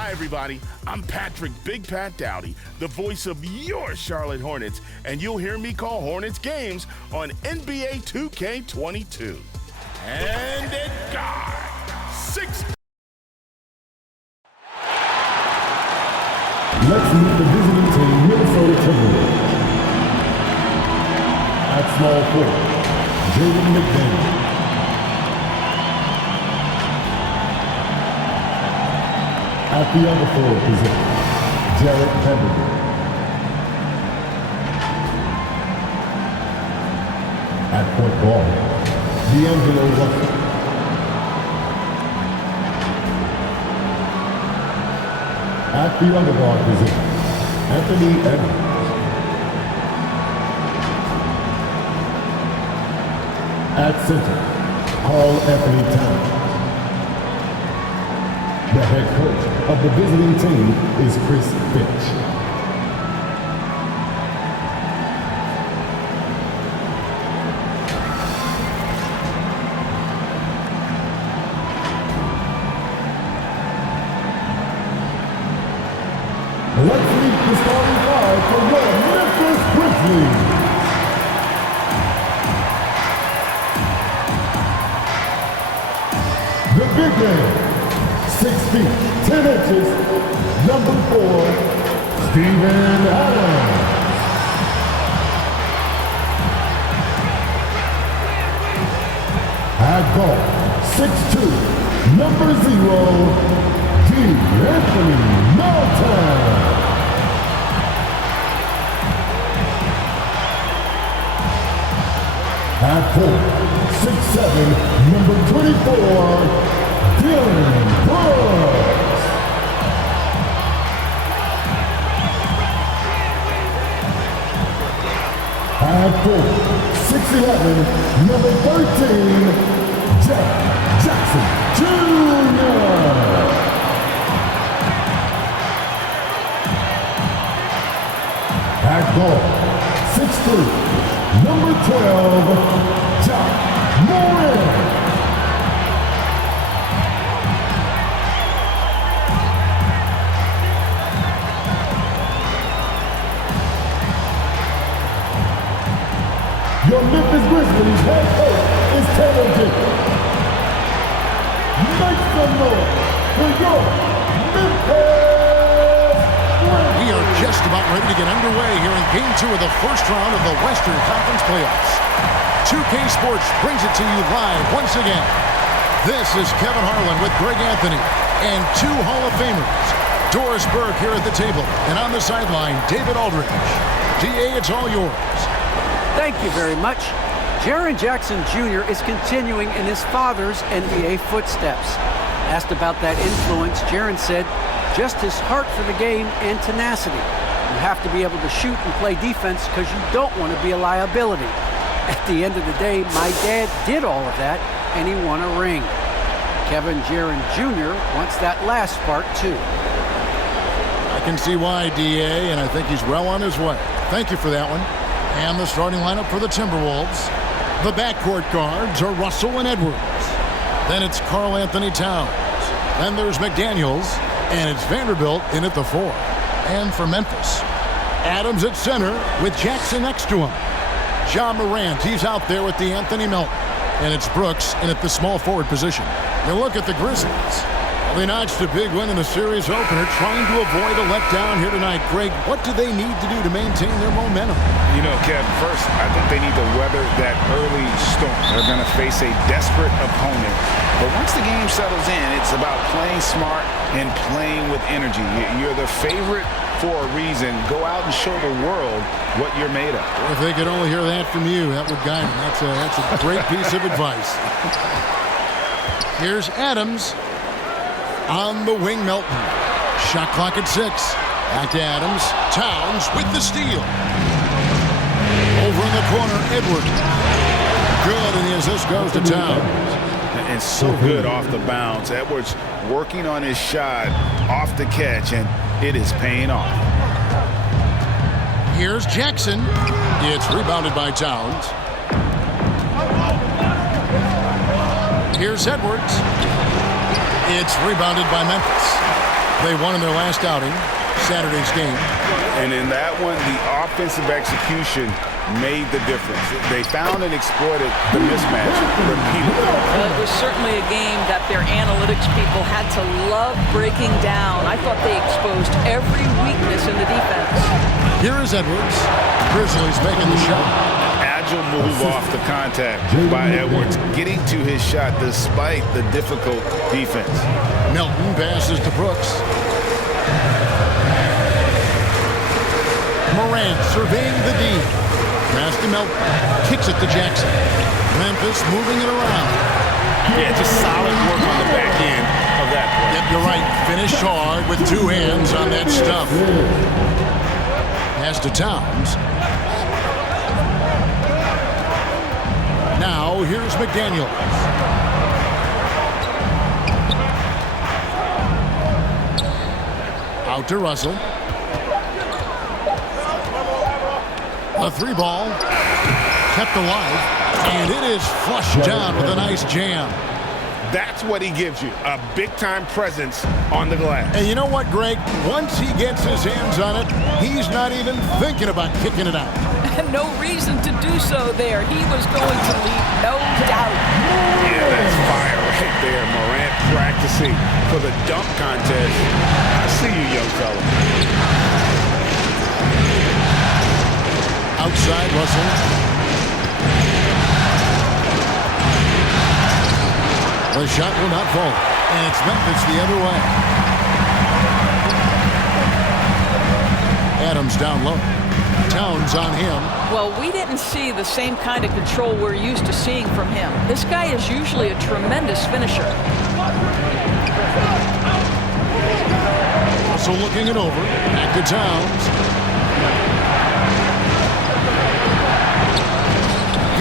Hi, everybody. I'm Patrick Big Pat Dowdy, the voice of your Charlotte Hornets, and you'll hear me call Hornets games on NBA 2K22. And at guard, 6. Let's meet the visiting team, Minnesota Timberwolves. At small forward, Jaden McDaniel. At the other forward position, Jarrett Vanderbilt. At point guard, D'Angelo Russell. At the other guard position, Anthony Edwards. At center, Karl-Anthony Towns. The head coach of the visiting team is Chris Finch. Let's meet the starting five for the Memphis Grizzlies. The big man, 6 feet, 10 inches, number 4, Steven Adams. At guard, 6'2", number 0, Anthony Melton. At 4'6'7", number 24, Dylan Brooks. At 4'6'11", number 13, Jack Jackson Jr. At guard, 6'3", number 12, John Morant. Your Memphis Grizzlies head coach is Taylor Jenkins. Make some noise for your Memphis. We are just about ready to get underway here in Game 2 of the first round of the Western Conference playoffs. 2K Sports brings it to you live once again. This is Kevin Harlan with Greg Anthony and 2 Hall of Famers. Doris Burke here at the table, and on the sideline, David Aldridge. DA, it's all yours. Thank you very much. Jaren Jackson Jr. is continuing in his father's NBA footsteps. Asked about that influence, Jaren said, just his heart for the game and tenacity. You have to be able to shoot and play defense because you don't want to be a liability. At the end of the day, my dad did all of that, and he won a ring. Kevin Jaren Jr. wants that last part, too. I can see why, DA, and I think he's well on his way. Thank you for that one. And the starting lineup for the Timberwolves. The backcourt guards are Russell and Edwards. Then it's Karl-Anthony Towns. Then there's McDaniels. And it's Vanderbilt in at the 4. And for Memphis, Adams at center with Jackson next to him. Ja Morant, he's out there with Anthony Melton. And it's Brooks in at the small forward position. You look at the Grizzlies. They notched a big win in the series opener, trying to avoid a letdown here tonight. Greg, what do they need to do to maintain their momentum? You know, Kev, first, I think they need to weather that early storm. They're going to face a desperate opponent. But once the game settles in, it's about playing smart and playing with energy. You're the favorite for a reason. Go out and show the world what you're made of. If they could only hear that from you, that would guide them. That's a great piece of advice. Here's Adams. On the wing, Melton. Shot clock at 6. Back to Adams. Towns with the steal. Over in the corner, Edwards. Good, and the assist goes to Towns. And so good off the bounce. Edwards working on his shot off the catch, and it is paying off. Here's Jackson. It's rebounded by Towns. Here's Edwards. It's rebounded by Memphis. They won in their last outing, Saturday's game. And in that one, the offensive execution made the difference. They found and exploited the mismatch repeatedly. Well, it was certainly a game that their analytics people had to love breaking down. I thought they exposed every weakness in the defense. Here is Edwards. Grizzlies making the shot. Agile move off the contact by Edwards, getting to his shot despite the difficult defense. Melton passes to Brooks. Morant surveying the D. Pass to Melton. Kicks it to Jackson. Memphis moving it around. Yeah, just solid work on the back end of that play. Yep, you're right. Finished hard with two hands on that stuff. Pass to Towns. Now, here's McDaniel. Out to Russell. A three ball. Kept alive. And it is flushed down with a nice jam. That's what he gives you, a big-time presence on the glass. And you know what, Greg? Once he gets his hands on it, he's not even thinking about kicking it out. No reason to do so there. He was going to leave, no doubt. Yeah, that's fire right there. Morant practicing for the dunk contest. I see you, young fella. Outside, Russell. The shot will not fall. And it's Memphis the other way. Adams down low. Towns on him. Well, we didn't see the same kind of control we're used to seeing from him. This guy is usually a tremendous finisher. Russell looking it over. Back to Towns.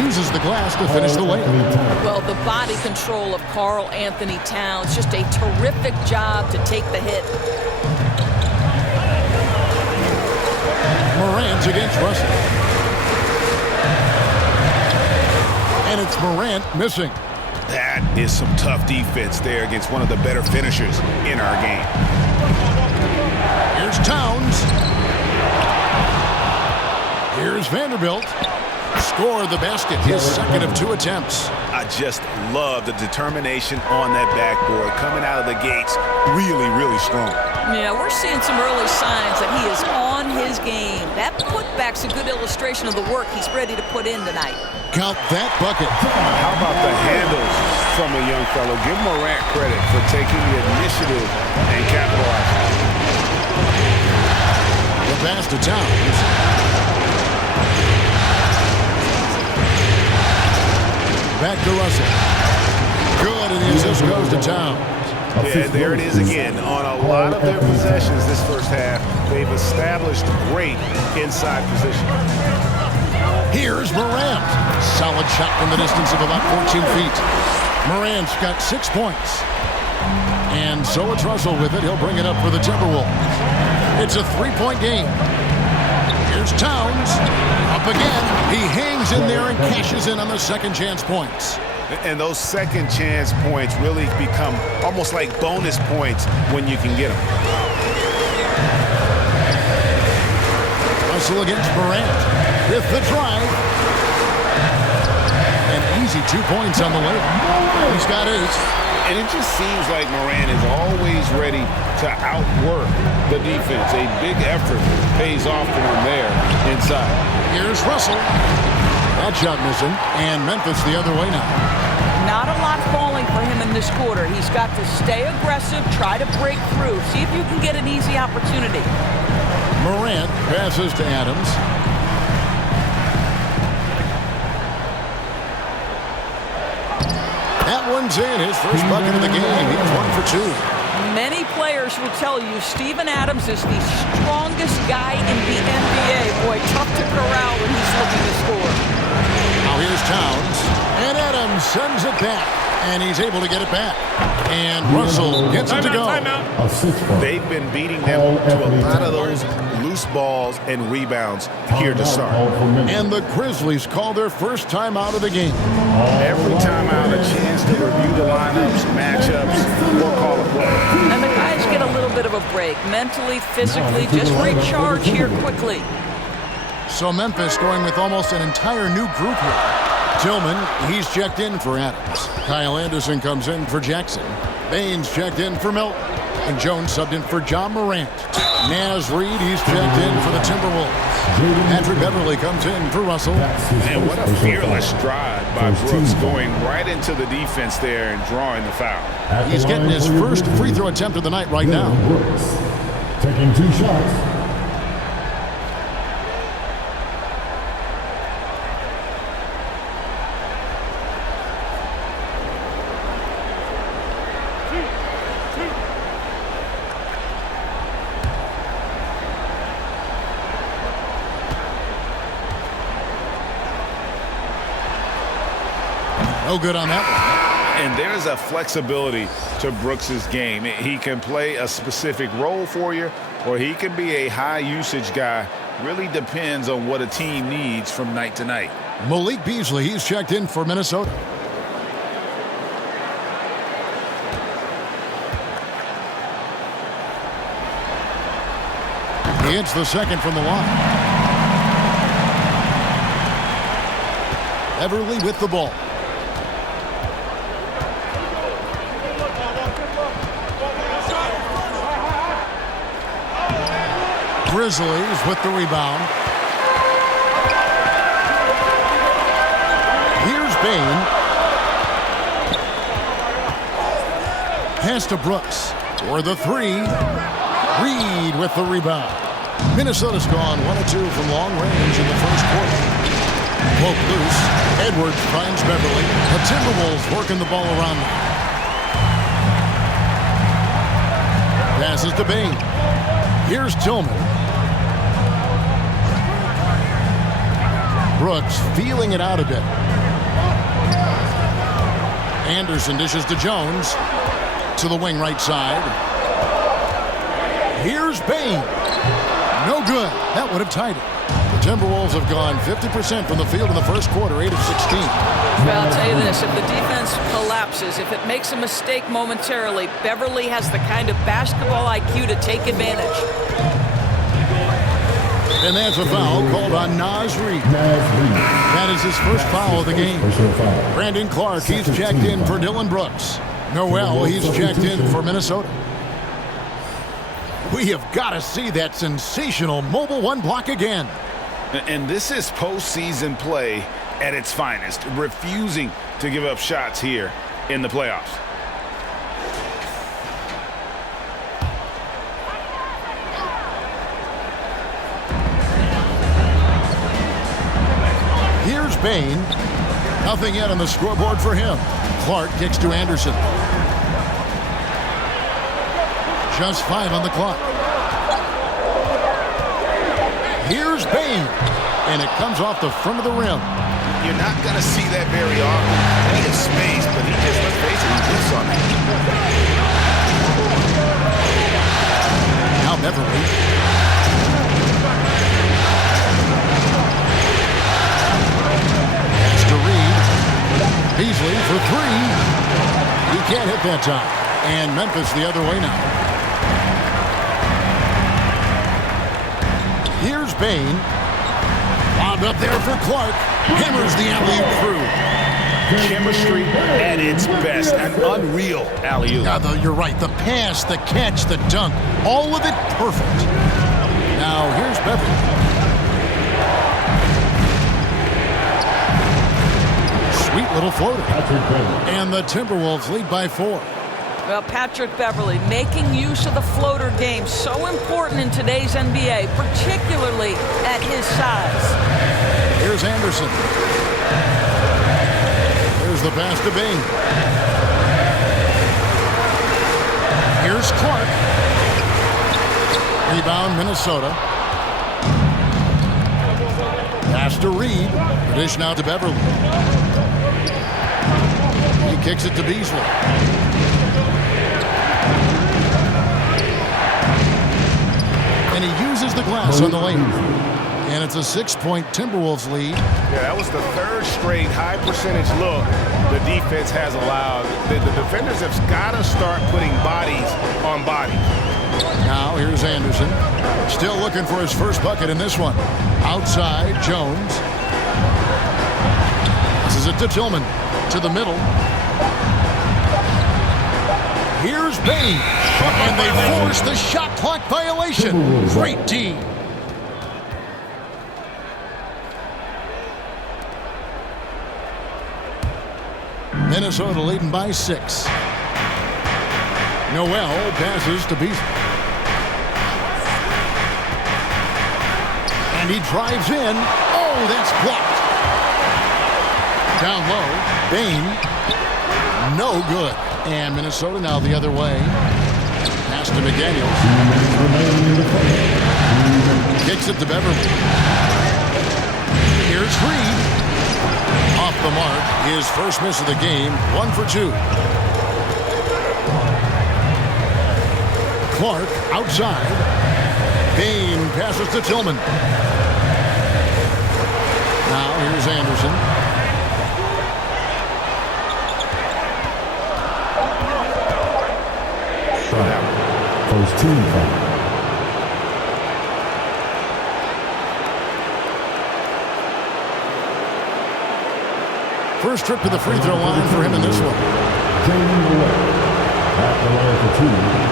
Uses the glass to finish the layup. Well, the body control of Karl-Anthony Towns, just a terrific job to take the hit. Morant against Russell. And it's Morant missing. That is some tough defense there against one of the better finishers in our game. Here's Towns. Here's Vanderbilt. Score the basket, his second of two attempts. I just love the determination on that backboard. Coming out of the gates, really, really strong. Yeah, we're seeing some early signs that he is on his game. That putback's a good illustration of the work he's ready to put in tonight. Count that bucket. How about the handles from a young fellow? Give Morant credit for taking the initiative and capitalizing. The pass to Towns. Back to Russell. Good, and the assist goes to Towns. Yeah, there it is again. On a lot of their possessions this first half, they've established great inside position. Here's Morant. Solid shot from the distance of about 14 feet. Morant's got 6 points. And so it's Russell with it. He'll bring it up for the Timberwolves. It's a 3-point game. Here's Towns. Up again. He hangs in there and cashes in on the second chance points. And those second chance points really become almost like bonus points when you can get them. Russell against Morant with the drive. An easy 2 points on the way. He's got 8. And it just seems like Morant is always ready to outwork the defense. A big effort pays off for him there inside. Here's Russell. That shot missing. And Memphis the other way now. Not a lot falling for him in this quarter. He's got to stay aggressive, try to break through, see if you can get an easy opportunity. Morant passes to Adams. That one's in, his first bucket of the game. He's 1 for 2. Many players will tell you Steven Adams is the strongest guy in the NBA. Boy, tough to corral when he's looking to score. Now here's Towns. And Adams sends it back. And he's able to get it back. And Russell gets it to go. They've been beating them to a lot of those loose balls and rebounds here to start. And the Grizzlies call their first time out of the game. Every time out, a chance to review the lineups, matchups, or call a play. And the guys get a little bit of a a break. Mentally, physically, just recharge here quickly. So Memphis going with almost an entire new group here. Tillman, he's checked in for Adams. Kyle Anderson comes in for Jackson. Baines checked in for Milton. And Jones subbed in for John Morant. Naz Reid, he's checked in for the Timberwolves. Patrick Beverly comes in for Russell. And what a fearless stride by Brooks, going right into the defense there and drawing the foul. He's getting his first free throw attempt of the night right now. Brooks taking 2 shots. No good on that one. And there's a flexibility to Brooks's game. He can play a specific role for you, or he can be a high-usage guy. Really depends on what a team needs from night to night. Malik Beasley, he's checked in for Minnesota. He hits the second from the line. Beverly with the ball. Grizzlies with the rebound. Here's Bane. Pass to Brooks for the 3. Reed with the rebound. Minnesota's gone 1 of 2 from long range in the first quarter. Poke loose. Edwards finds Beverly. The Timberwolves working the ball around them. Passes to Bane. Here's Tillman. Brooks feeling it out a bit. Anderson dishes to Jones. To the wing right side. Here's Bane. No good. That would have tied it. The Timberwolves have gone 50% from the field in the first quarter, 8 of 16. Well, I'll tell you this, if the defense collapses, if it makes a mistake momentarily, Beverly has the kind of basketball IQ to take advantage. And that's a foul called on Naz Reid. That is his first foul of the game. Brandon Clark, he's checked in for Dylan Brooks. Noel, he's checked in for Minnesota. We have got to see that sensational mobile 1 block again. And this is postseason play at its finest, refusing to give up shots here in the playoffs. Here's Bane. Nothing yet on the scoreboard for him. Clark kicks to Anderson. Just 5 on the clock. Here's Bane. And it comes off the front of the rim. You're not going to see that very often. He has space, but he just, let's face it, he lives on that. Now Beverly. Pass to Reed. Beasley for 3. He can't hit that time. And Memphis the other way now. Here's Bane. Bobbed up there for Clark. Hammers the alley-oop through. Chemistry at its best. An unreal alley-oop. You're right. The pass, the catch, the dunk. All of it perfect. Now here's Beverly. Sweet little floater. And the Timberwolves lead by 4. Well, Patrick Beverly making use of the floater game, so important in today's NBA, particularly at his size. Here's Anderson. Here's the pass to Bane. Here's Clark. Rebound, Minnesota. Pass to Reed. The dish now to Beverly. He kicks it to Beasley. And he uses the glass on the lane. And it's a 6-point Timberwolves lead. Yeah, that was the 3rd straight high percentage look the defense has allowed. The defenders have got to start putting bodies on bodies. Now here's Anderson. Still looking for his first bucket in this one. Outside, Jones. This is it to Tillman. To the middle. Here's Bain. And they force the shot clock violation. Great D. Minnesota leading by 6. Noel passes to Beasley. And he drives in. Oh, that's blocked. Down low. Bain. No good. And Minnesota now the other way. Pass to McDaniels. Kicks it to Beverly. Here's Reed. Off the mark. His first miss of the game. 1 for 2. Clark outside. Bain passes to Tillman. Now here's Anderson. First team foul. First trip to the free throw line for him in this one. Jalen Morant at the line for 2.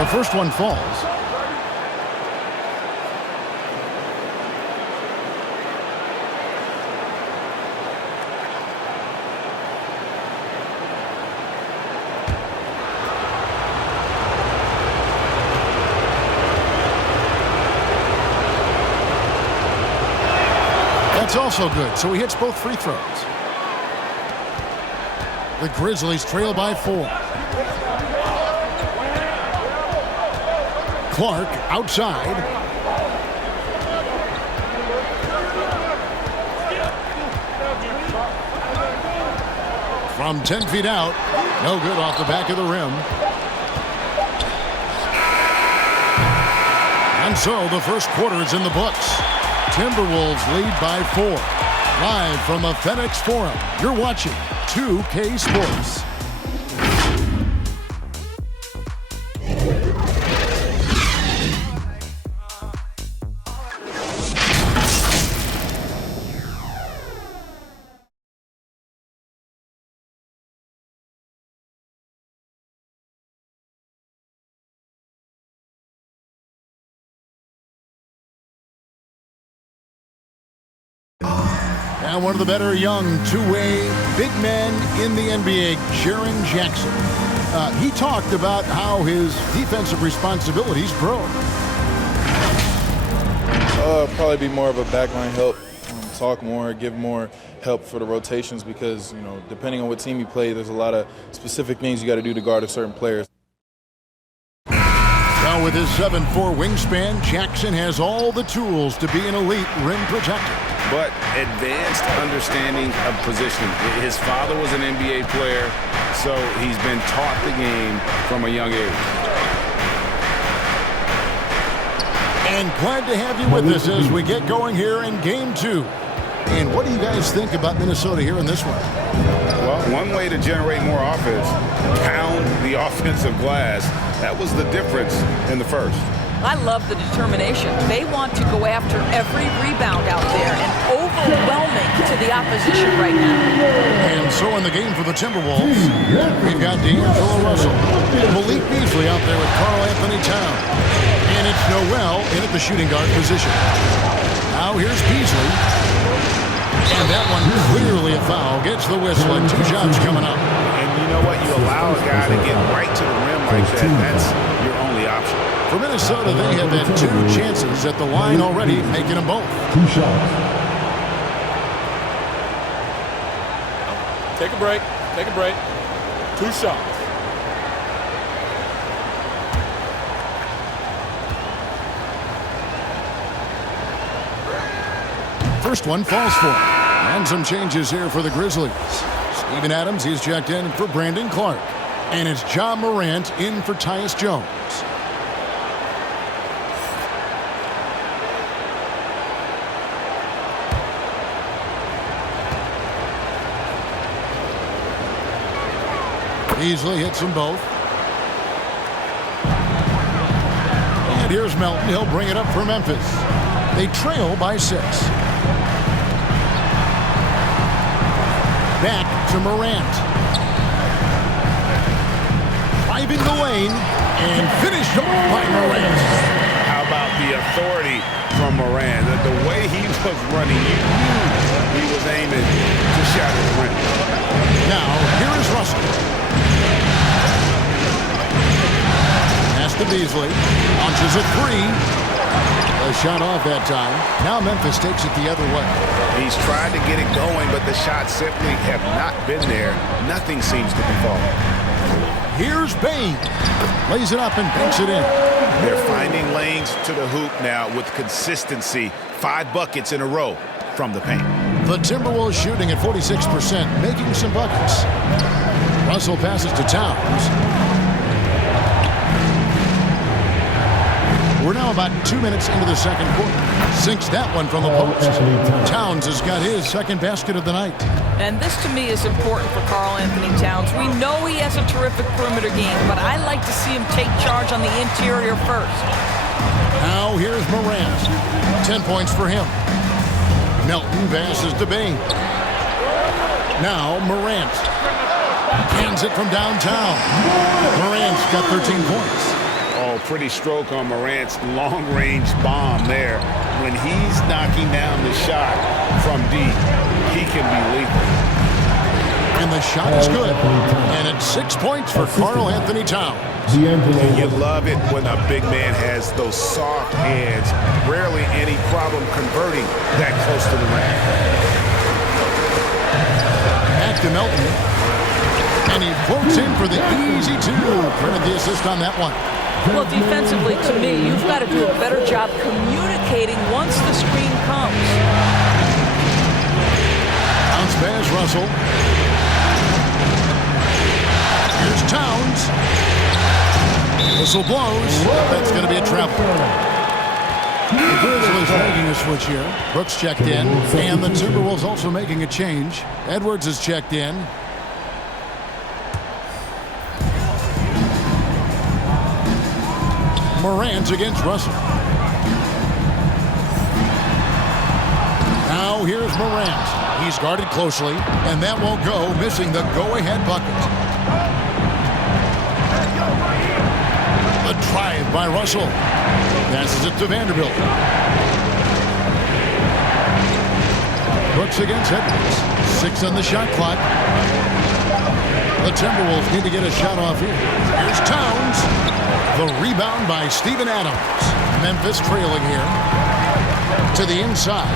The first one falls. That's also good, so he hits both free throws. The Grizzlies trail by 4. Clark outside. From 10 feet out. No good off the back of the rim. And so the first quarter is in the books. Timberwolves lead by 4. Live from a FedEx Forum, you're watching 2K Sports. And one of the better young two-way big men in the NBA, Jaren Jackson. He talked about how his defensive responsibilities grow. Probably be more of a backline help, talk more, give more help for the rotations because, you know, depending on what team you play, there's a lot of specific things you got to do to guard a certain player. Now with his 7'4" wingspan, Jackson has all the tools to be an elite rim protector. But advanced understanding of positioning. His father was an NBA player, so he's been taught the game from a young age. And glad to have you with us as we get going here in Game 2. And what do you guys think about Minnesota here in this one? Well, one way to generate more offense, pound the offensive glass. That was the difference in the first. I love the determination. They want to go after every rebound out there and overwhelming to the opposition right now. And so in the game for the Timberwolves, we've got D'Angelo Russell, Malik Beasley out there with Karl-Anthony Town. And it's Noel in at the shooting guard position. Now here's Beasley. And that one clearly a foul. Gets the whistle and 2 shots coming up. And you know what? You allow a guy to get right to the rim like that. That's your only option. For Minnesota, they have had 2 chances at the line already, making them both. 2 shots. Take a break. Take a break. 2 shots. First one falls for him. And some changes here for the Grizzlies. Steven Adams, he's checked in for Brandon Clark. And it's John Morant in for Tyus Jones. Easily hits them both. And here's Melton. He'll bring it up for Memphis. They trail by 6. Back to Morant. Driving the lane and finished off by Morant. How about the authority from Morant? The way he was running, you knew he was aiming to shatter the rim. Now, here is Russell. Pass to Beasley. Launches a 3. A shot off that time. Now Memphis takes it the other way. He's tried to get it going, but the shots simply have not been there. Nothing seems to be falling. Here's Bain. Lays it up and banks it in. They're finding lanes to the hoop now with consistency. 5 buckets in a row from the paint. The Timberwolves shooting at 46%, making some buckets. Russell passes to Towns. We're now about 2 minutes into the second quarter. Sinks that one from the post. Towns has got his second basket of the night. And this to me is important for Karl-Anthony Towns. We know he has a terrific perimeter game, but I like to see him take charge on the interior first. Now here's Morant. 10 points for him. Melton passes to Bain. Now Morant. Hands it from downtown. Morant's got 13 points. Oh, pretty stroke on Morant's long-range bomb there. When he's knocking down the shot from deep, he can be lethal. And the shot is good. And it's 6 points for Karl-Anthony Towns. You love it when a big man has those soft hands. Rarely any problem converting that close to the rim. Back to Melton. And he floats in for the easy 2. Printed the assist on that one. Well, defensively, to me, you've got to do a better job communicating once the screen comes. Bounce pass, Russell. Here's Towns. Whistle blows. That's going to be a travel. The Grizzlies making a switch here. Brooks checked in. And the Timberwolves also making a change. Edwards is checked in. Morant against Russell. Now here's Morant. He's guarded closely, and that won't go, missing the go-ahead bucket. A drive by Russell. Passes it to Vanderbilt. Brooks against Edwards. 6 on the shot clock. The Timberwolves need to get a shot off here. Here's Towns. The rebound by Steven Adams. Memphis trailing here. To the inside.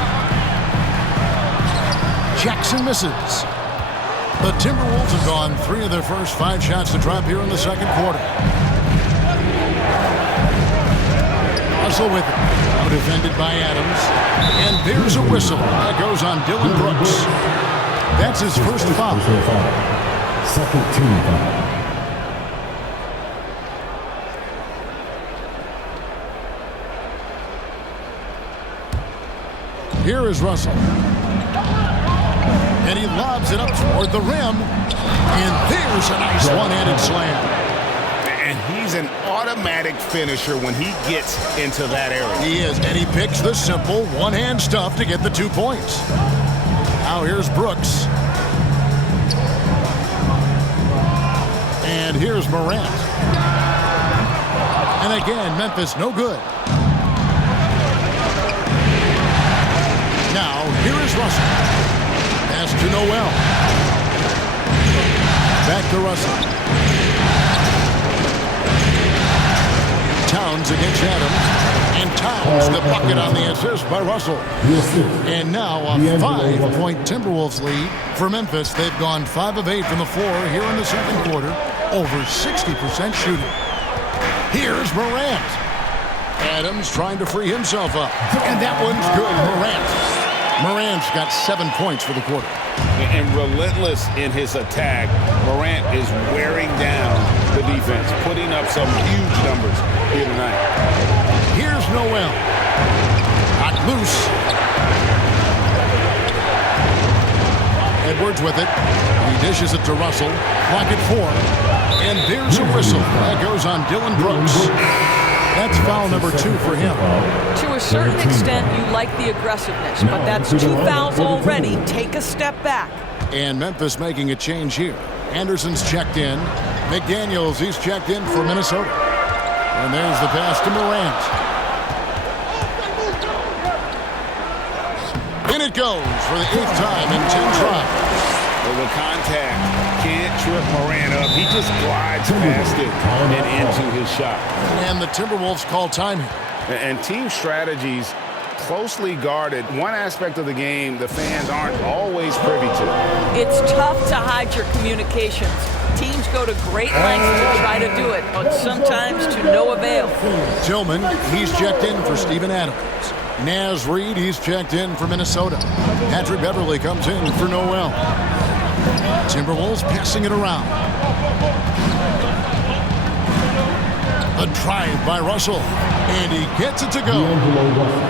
Jackson misses. The Timberwolves have gone 3 of their first 5 shots to drop here in the second quarter. Russell with it. Now defended by Adams. And there's a whistle. That goes on Dylan Brooks. That's his first foul. Second team foul. Here is Russell. And he lobs it up toward the rim. And there's a nice one-handed slam. And he's an automatic finisher when he gets into that area. He is, and he picks the simple one-hand stuff to get the 2 points. Now here's Brooks. And here's Morant. And again, Memphis no good. Now, here is Russell. Pass to Noel. Back to Russell. Towns against Adams. And Towns the bucket on the assist by Russell. And now a 5-point Timberwolves lead for Memphis. They've gone 5 of 8 from the floor here in the second quarter. Over 60% shooting. Here's Morant. Adams trying to free himself up. And that one's good. Morant's got 7 points for the quarter. And relentless in his attack, Morant is wearing down defense, putting up some huge numbers here tonight. Here's Noel. Knocked loose. Edwards with it. He dishes it to Russell. Clock at 4. And there's a whistle. That goes on Dylan Brooks. That's foul number 2 for him. To a certain extent, you like the aggressiveness, but that's 2 fouls already. Take a step back. And Memphis making a change here. Anderson's checked in. McDaniels, he's checked in for Minnesota. And there's the pass to Morant. In it goes for the 8th time in 10 tries. Well, the contact can't trip Morant up. He just glides past it and into his shot. And the Timberwolves call time here. And team strategies closely guarded. One aspect of the game the fans aren't always privy to. It's tough to hide your communications. Teams go to great lengths to try to do it, but sometimes to no avail. Tillman, he's checked in for Steven Adams. Naz Reid, he's checked in for Minnesota. Patrick Beverley comes in for Noel. Timberwolves passing it around. A drive by Russell, and he gets it to go.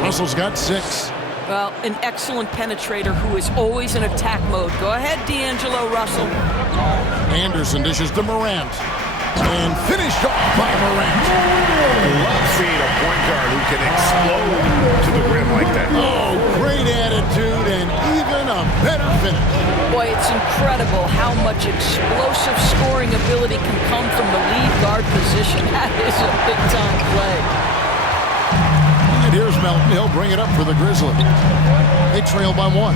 Russell's got 6. Well, an excellent penetrator who is always in attack mode. Go ahead, D'Angelo Russell. Anderson dishes to Morant. And finished off by Morant. I love seeing a point guard who can explode to the rim like that. Oh, great attitude and even a better finish. Boy, it's incredible how much explosive scoring ability can come from the lead guard position. That is a big-time play. And here's Melton. He'll bring it up for the Grizzlies. They trail by 1.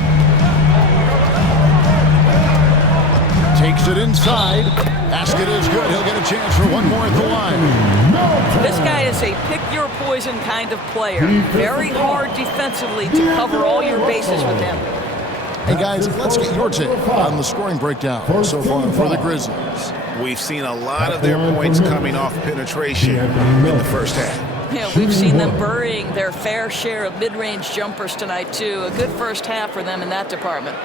Takes it inside. Basket is good. He'll get a chance for one more at the line. This guy is a pick-your-poison kind of player. Very hard defensively to cover all your bases with him. Hey, guys, let's get your take on the scoring breakdown so far for the Grizzlies. We've seen a lot of their points coming off penetration in the first half. Yeah, we've seen them burying their fair share of mid-range jumpers tonight, too. A good first half for them in that department.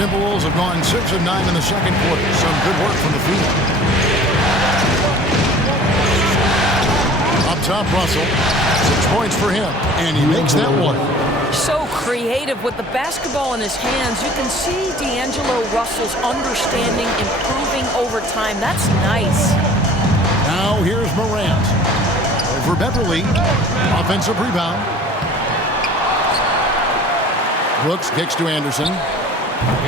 Timberwolves have gone 6 of 9 in the second quarter. Some good work from the field. Up top, Russell. 6 points for him, and he makes that one. So creative with the basketball in his hands. You can see D'Angelo Russell's understanding improving over time. That's nice. Now here's Morant. Over Beverley. Offensive rebound. Brooks kicks to Anderson.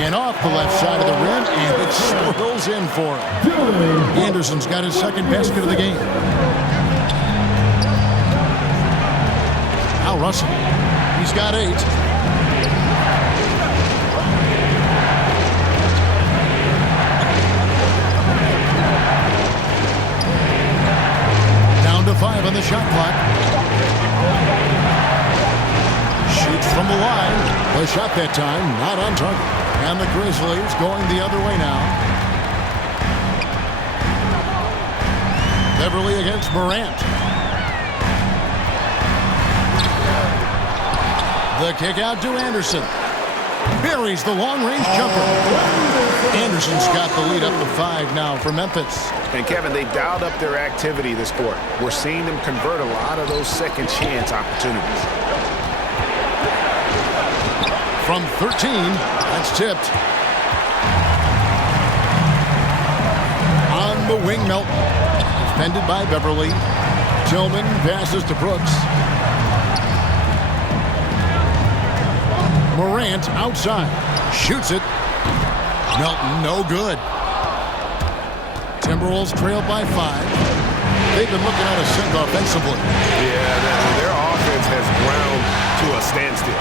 And off the left side of the rim, and it swirls in for him. Anderson's got his second basket of the game. Now Russell. He's got 8. Down to 5 on the shot clock. Shoots from the line. The shot that time, not on target. And the Grizzlies going the other way now. Beverley against Morant. The kick out to Anderson. Buries the long-range jumper. Anderson's got the lead up to 5 now for Memphis. And Kevin, they've dialed up their activity this quarter. We're seeing them convert a lot of those second chance opportunities. From 13, that's tipped. On the wing, Melton. Defended by Beverley. Tillman passes to Brooks. Morant outside. Shoots it. Melton, no good. Timberwolves trailed by 5. They've been looking at a sink offensively. Yeah, their offense has ground to a standstill.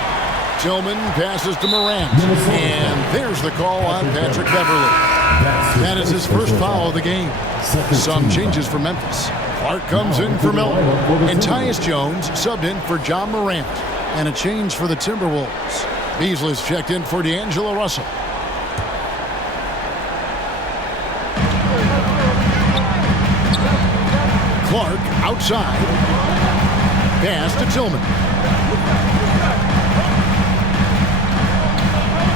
Tillman passes to Morant. And there's the call on Patrick Beverley. That is his first foul of the game. Some changes for Memphis. Clark comes in for Melton. And Tyus Jones subbed in for John Morant. And a change for the Timberwolves. Beasley's checked in for D'Angelo Russell. Clark outside. Pass to Tillman.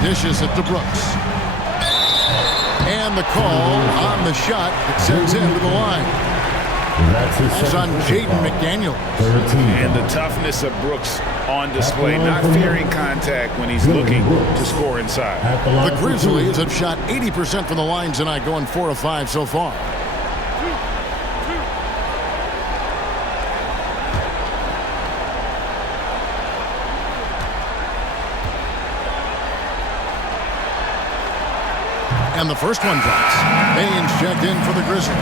Dishes it to Brooks. And the call on the shot that sends him to the line. It's on Jaden McDaniel. And the toughness of Brooks on display, not fearing contact when he's looking to score inside. The Grizzlies have shot 80% from the line tonight, going 4 of 5 so far. And the first one drops. Baines checked in for the Grizzlies.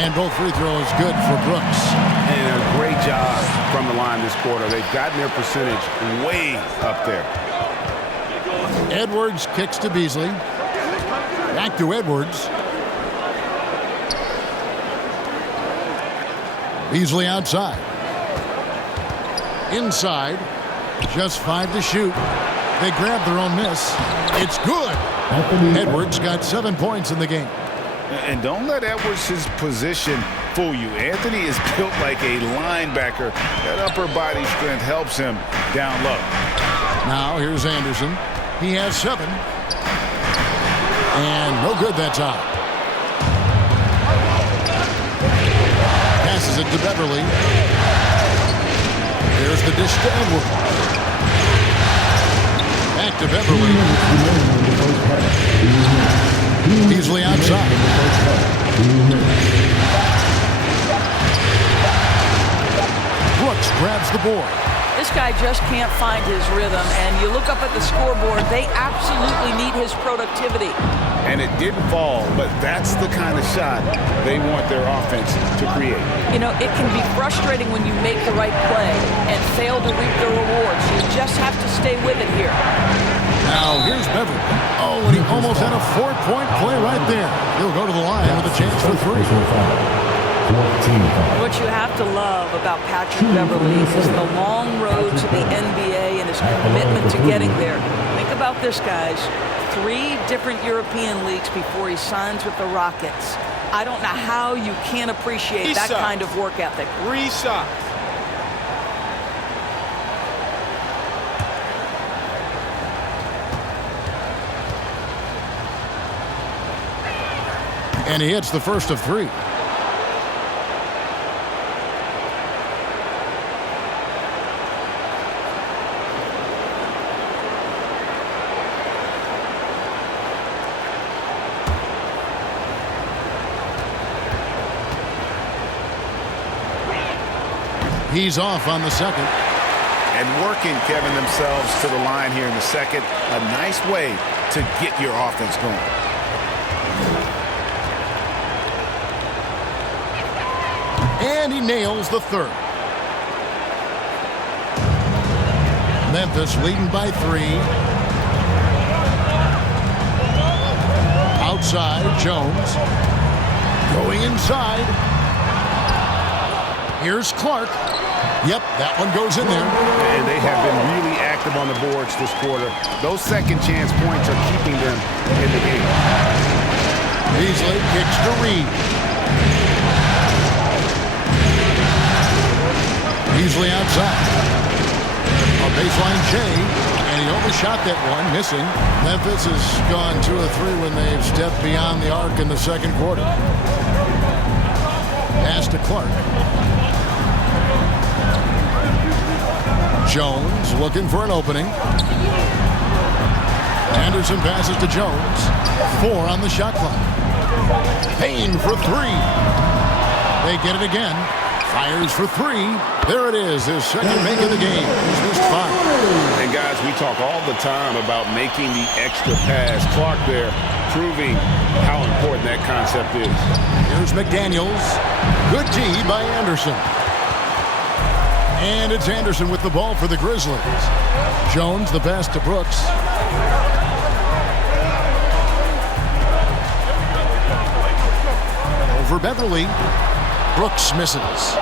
And both free throws good for Brooks. And a great job from the line this quarter. They've gotten their percentage way up there. Edwards kicks to Beasley. Back to Edwards. Beasley outside. Inside. Just 5 to shoot. They grab their own miss. It's good. Edwards got 7 points in the game. And don't let Edwards' position fool you. Anthony is built like a linebacker. That upper body strength helps him down low. Now here's Anderson. He has 7. And no good that time. Passes it to Beverly. There's the dish to Edwards. Back to Beverly. Beasley outside. Brooks grabs the board. This guy just can't find his rhythm, and you look up at the scoreboard, they absolutely need his productivity. And it didn't fall, but that's the kind of shot they want their offense to create. You know, it can be frustrating when you make the right play and fail to reap the rewards. You just have to stay with it here. Now here's Beverly. Oh, and he almost had a 4-point play right there. He'll go to the line with a chance for 3. What you have to love about Patrick Beverly is the long road to the NBA and his commitment to getting there. Think about this, guys. 3 different European leagues before he signs with the Rockets. I don't know how you can't appreciate that kind of work ethic. 3 shots. And he hits the first of 3. He's off on the second. And working, Kevin, themselves to the line here in the second. A nice way to get your offense going. And he nails the third. Memphis leading by 3. Outside, Jones. Going inside. Here's Clark. Yep, that one goes in there. And they have been really active on the boards this quarter. Those second chance points are keeping them in the game. Beasley kicks to Reed. Beasley outside. A baseline J, and he overshot that one, missing. Memphis has gone 2 of 3 when they've stepped beyond the arc in the second quarter. Pass to Clark. Jones looking for an opening. Anderson passes to Jones. 4 on the shot clock. Payne for 3. They get it again. Fires for 3. There it is, his second make of the game. He's missed 5. And guys, we talk all the time about making the extra pass. Clark there proving how important that concept is. Here's McDaniels. Good D by Anderson. And it's Anderson with the ball for the Grizzlies. Jones the pass to Brooks. for Beverly. Brooks misses.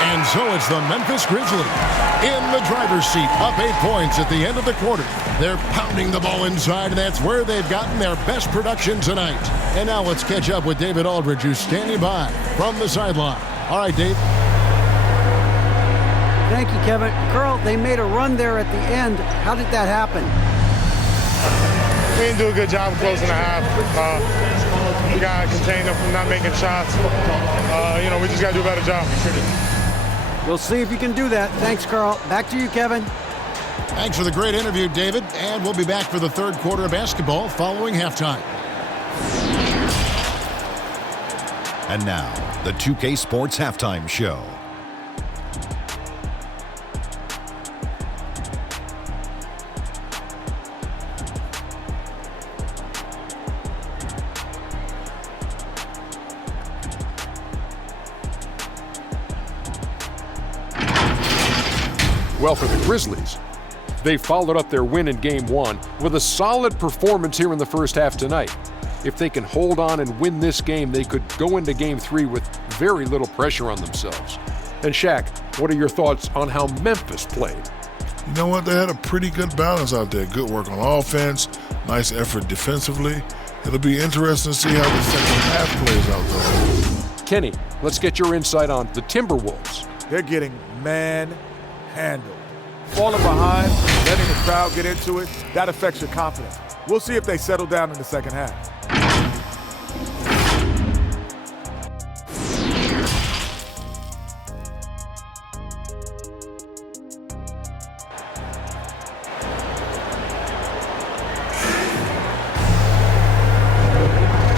And so it's the Memphis Grizzlies in the driver's seat, up 8 points at the end of the quarter. They're pounding the ball inside, and that's where they've gotten their best production tonight. And now let's catch up with David Aldridge, who's standing by from the sideline. All right, Dave. Thank you, Kevin. Karl, they made a run there at the end. How did that happen? We didn't do a good job of closing the half. We got to contain them from not making shots. We just got to do a better job. We'll see if you can do that. Thanks, Karl. Back to you, Kevin. Thanks for the great interview, David. And we'll be back for the third quarter of basketball following halftime. And now, the 2K Sports Halftime Show. Well, for the Grizzlies, they followed up their win in Game 1 with a solid performance here in the first half tonight. If they can hold on and win this game, they could go into Game 3 with very little pressure on themselves. And Shaq, what are your thoughts on how Memphis played? You know what? They had a pretty good balance out there. Good work on offense, nice effort defensively. It'll be interesting to see how the second half plays out, though. Kenny, let's get your insight on the Timberwolves. They're getting manhandled. Falling behind, letting the crowd get into it, that affects your confidence. We'll see if they settle down in the second half.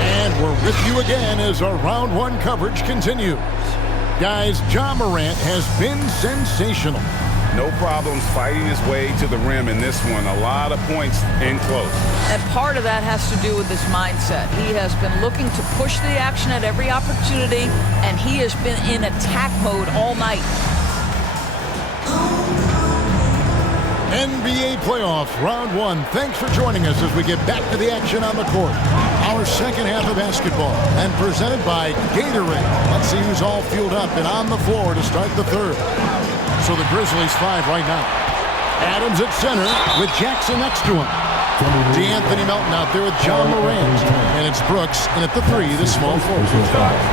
And we're with you again as our round one coverage continues. Guys, Ja Morant has been sensational. No problems fighting his way to the rim in this one. A lot of points in close. And part of that has to do with his mindset. He has been looking to push the action at every opportunity, and he has been in attack mode all night. NBA playoffs, round one. Thanks for joining us as we get back to the action on the court. Our second half of basketball, and presented by Gatorade. Let's see who's all fueled up and on the floor to start the third. So the Grizzlies 5 right now. Adams at center with Jackson next to him. D'Anthony Melton out there with Ja Morant. And it's Brooks, and at the 3, the small forward.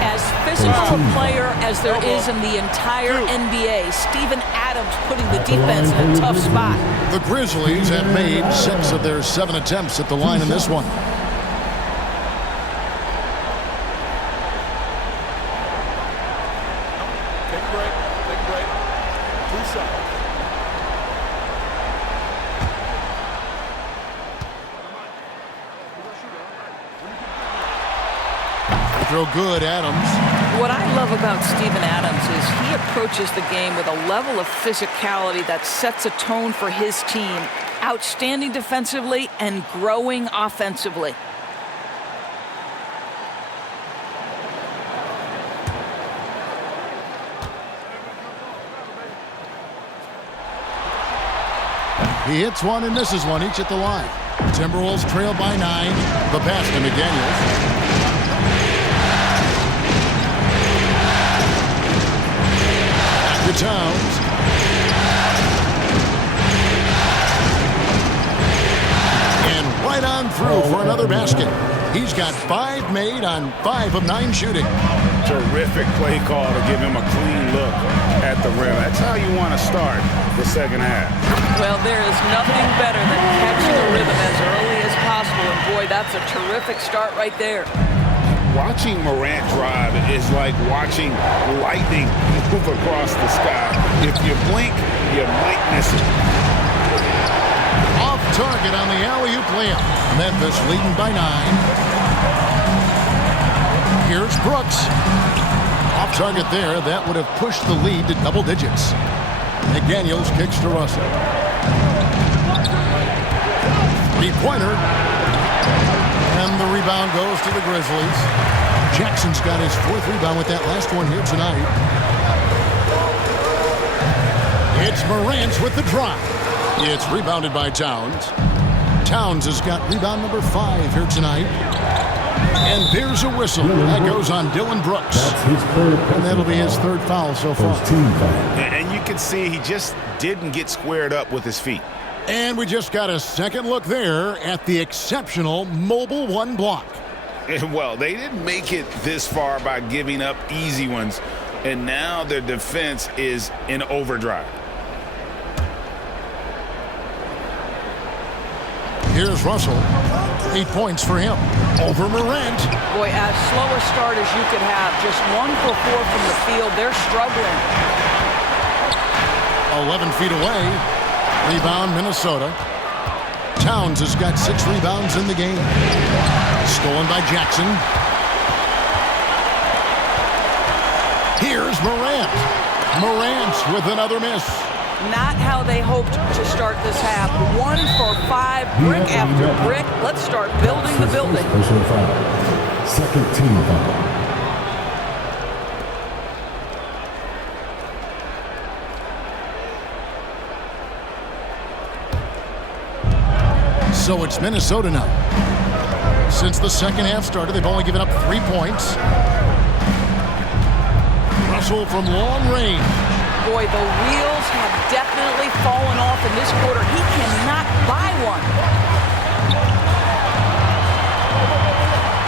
As physical a player as there is in the entire NBA, Steven Adams putting the defense in a tough spot. The Grizzlies have made 6 of their 7 attempts at the line in this one. Throw good, Adams. What I love about Steven Adams is he approaches the game with a level of physicality that sets a tone for his team. Outstanding defensively and growing offensively. He hits one and misses one, each at the line. Timberwolves trail by 9. The pass to McDaniels. To Towns. And right on through for another basket. He's got 5 made on 5 of 9 shooting. Terrific play call to give him a clean look at the rim. That's how you want to start the second half. Well, there is nothing better than catching the rhythm as early as possible. And boy, that's a terrific start right there. Watching Morant drive is like watching lightning move across the sky. If you blink, you might miss it. Off target on the alley-oop layup. Memphis leading by 9. Here's Brooks. Off target there. That would have pushed the lead to double digits. McDaniels kicks to Russell. 3-pointer. And the rebound goes to the Grizzlies. Jackson's got his 4th rebound with that last one here tonight. It's Morant with the drive. It's rebounded by Towns. Towns has got rebound number 5 here tonight. And there's a whistle. That goes on Dylan Brooks. And that'll be his 3rd foul so far. And you can see he just didn't get squared up with his feet. And we just got a second look there at the exceptional mobile 1 block. Well, they didn't make it this far by giving up easy ones. And now their defense is in overdrive. Here's Russell. 8 points for him. Over Morant. Boy, as slow a start as you could have. Just 1 for 4 from the field. They're struggling. 11 feet away. Rebound, Minnesota. Towns has got 6 rebounds in the game. Stolen by Jackson. Here's Morant. Morant with another miss. Not how they hoped to start this half. 1 for 5, brick after brick. Let's start building the building. Personal foul. Second team foul. So it's Minnesota now. Since the second half started, they've only given up 3 points. Russell from long range. Boy, the wheels have definitely fallen off in this quarter. He cannot buy one.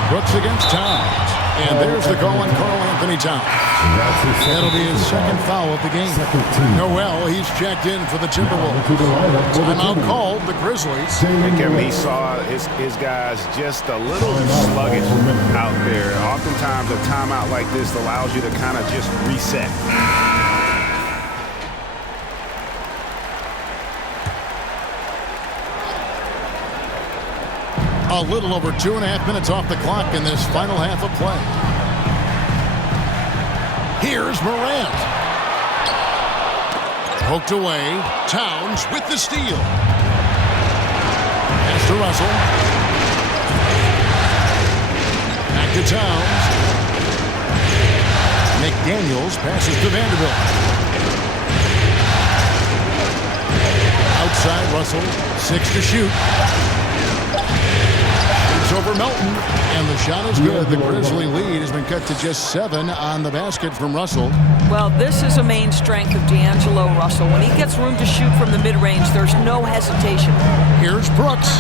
Brooks against Towns. And there's the call on Karl-Anthony Towns. That'll be his 2nd foul of the game. Noel, he's checked in for the Timberwolves. Timeout called the Grizzlies. Kevin, he saw his guys just a little sluggish out there. Oftentimes a timeout like this allows you to kind of just reset. A little over 2.5 minutes off the clock in this final half of play. Here's Morant. Poked away. Towns with the steal. Pass to Russell. Back to Towns. McDaniels passes to Vanderbilt. Outside Russell. 6 to shoot. Over Melton, and the shot is good. The Grizzly lead has been cut to just 7 on the basket from Russell. Well, this is a main strength of D'Angelo Russell. When he gets room to shoot from the mid-range, there's no hesitation. Here's Brooks.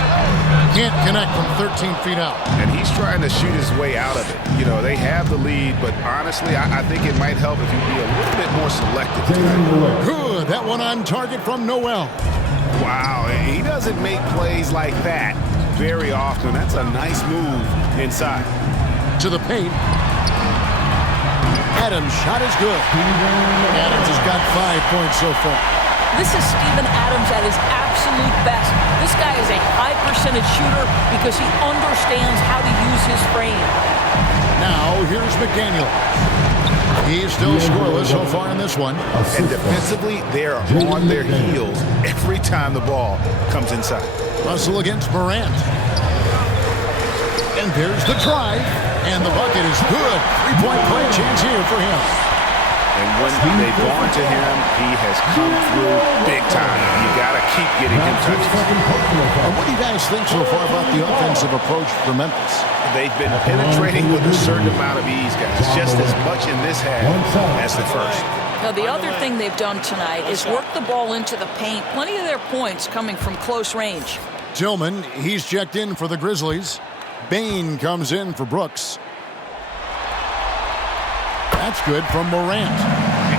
Can't connect from 13 feet out. And he's trying to shoot his way out of it. You know, they have the lead, but honestly, I think it might help if you be a little bit more selective tonight. Good. That one on target from Noel. Wow, he doesn't make plays like that very often. That's a nice move inside. To the paint. Adams' shot is good. Adams has got 5 points so far. This is Steven Adams at his absolute best. This guy is a high percentage shooter because he understands how to use his frame. Now here's McDaniel. He's still scoreless so far in this one. And defensively, they're on their heels every time the ball comes inside. Russell against Morant. And there's the drive. And the bucket is good. 3-point play chance here for him. And when they've gone to him, he has come through big time. You got to keep getting him touches. What do you guys think so far about the offensive approach for Memphis? They've been penetrating with a certain amount of ease, guys. Just as much in this half as the first. Now, the other thing they've done tonight is work the ball into the paint. Plenty of their points coming from close range. Tillman, he's checked in for the Grizzlies. Bain comes in for Brooks. That's good from Morant.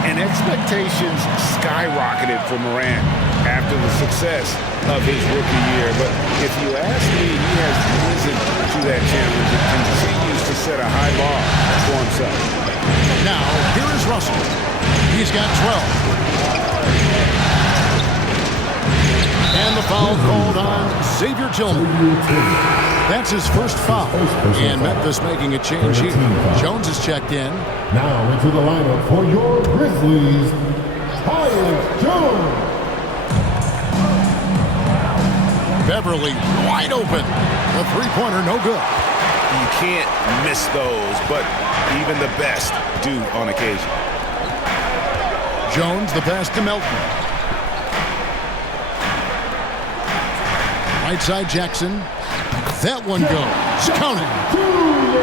And expectations skyrocketed for Morant after the success of his rookie year. But if you ask me, he has risen to that challenge and continues to set a high bar for himself. Now, here is Russell. He's got 12. And the foul called on Xavier Tillman. That's his first foul. And Memphis making a change here. Jones is checked in. Now into the lineup for your Grizzlies, Tyus Jones. Beverly wide open. The three-pointer no good. You can't miss those, but even the best do on occasion. Jones the pass to Melton. Right side Jackson. That one goes. Counting.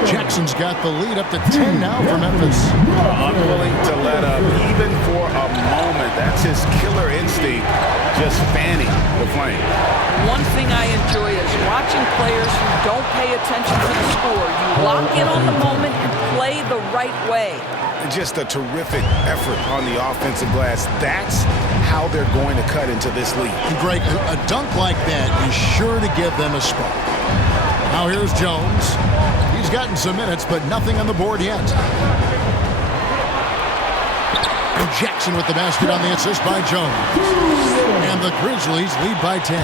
Jackson's got the lead up to 10 now for Memphis. Unwilling to let up even for a moment. That's his killer instinct, just fanning the flame. One thing I enjoy is watching players who don't pay attention to the score. You lock in on the moment and play the right way. Just a terrific effort on the offensive glass. That's how they're going to cut into this lead. Greg, a dunk like that is sure to give them a spark. Now here's Jones. He's gotten some minutes, but nothing on the board yet. And Jackson with the basket on the assist by Jones. And the Grizzlies lead by 10.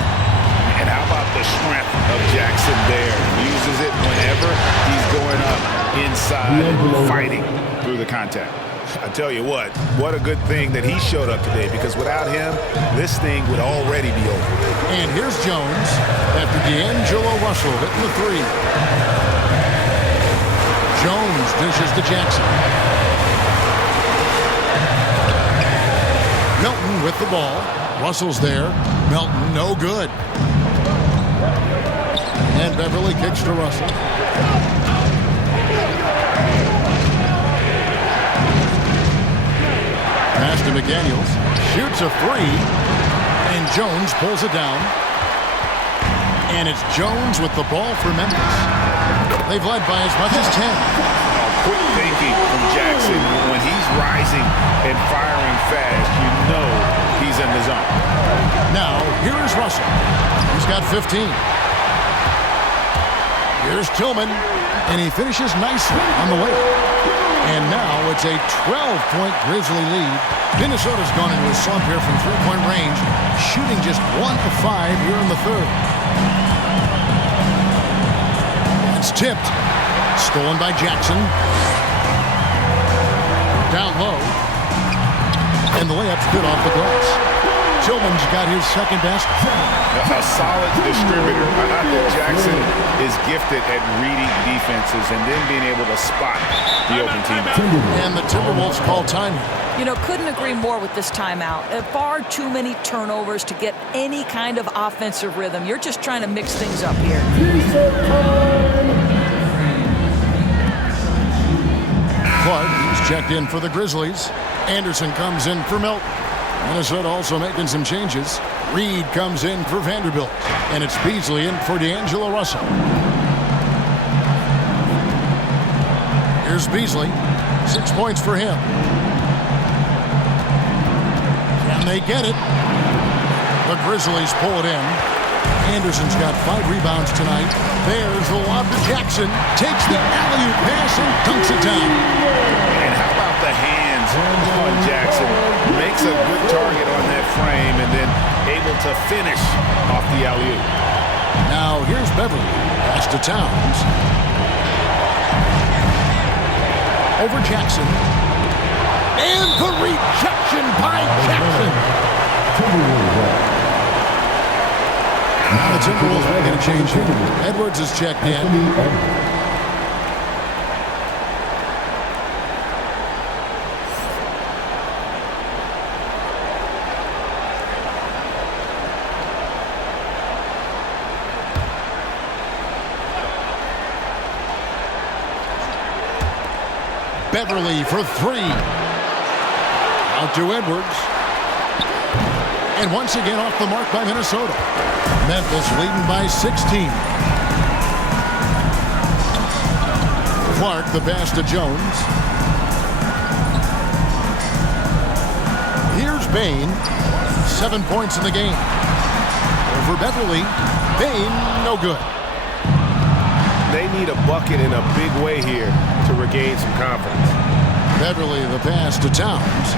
And how about the strength of Jackson there? Uses it whenever he's going up inside and fighting through the contact. I tell you what a good thing that he showed up today, because without him, this thing would already be over. And here's Jones after D'Angelo Russell hitting the three. Jones dishes to Jackson. Melton with the ball. Russell's there. Melton, no good. And Beverly kicks to Russell. Pass to McDaniels. Shoots a three. And Jones pulls it down. And it's Jones with the ball for Memphis. They've led by as much as 10. Quick thinking from Jackson. When he's rising and firing fast, you know he's in the zone. Now, here is Russell. He's got 15. Here's Tillman, and he finishes nicely on the way. And now it's a 12-point Grizzly lead. Minnesota's gone into a slump here from three-point range, shooting just 1 of 5 here in the third. It's tipped. Stolen by Jackson. Down low. And the layup's good off the glass. Tillman's got his second basket. A solid distributor. I think Jackson is gifted at reading defenses and then being able to spot the open team. And the Timberwolves call time. You know, couldn't agree more with this timeout. Far too many turnovers to get any kind of offensive rhythm. You're just trying to mix things up here. Clark, he's checked in for the Grizzlies. Anderson comes in for Melton. Minnesota also making some changes. Reed comes in for Vanderbilt. And it's Beasley in for D'Angelo Russell. Here's Beasley. 6 points for him. Can they get it? The Grizzlies pull it in. Anderson's got 5 rebounds tonight. There's the lob to Jackson. Takes the alley-oop pass and dunks it down. And how about the hands on Jackson? Makes a good target on that frame and then able to finish off the alley-oop. Now here's Beverly. Pass to Towns. Over Jackson. And the rejection by Jackson. The Timberwolves are going to change here. Edwards is checked in. Beverly for 3. Out to Edwards. And once again off the mark by Minnesota. Memphis leading by 16. Clark the pass to Jones. Here's Bain. 7 points in the game. Over Beverly. Bain no good. They need a bucket in a big way here to regain some confidence. Beverly the pass to Towns.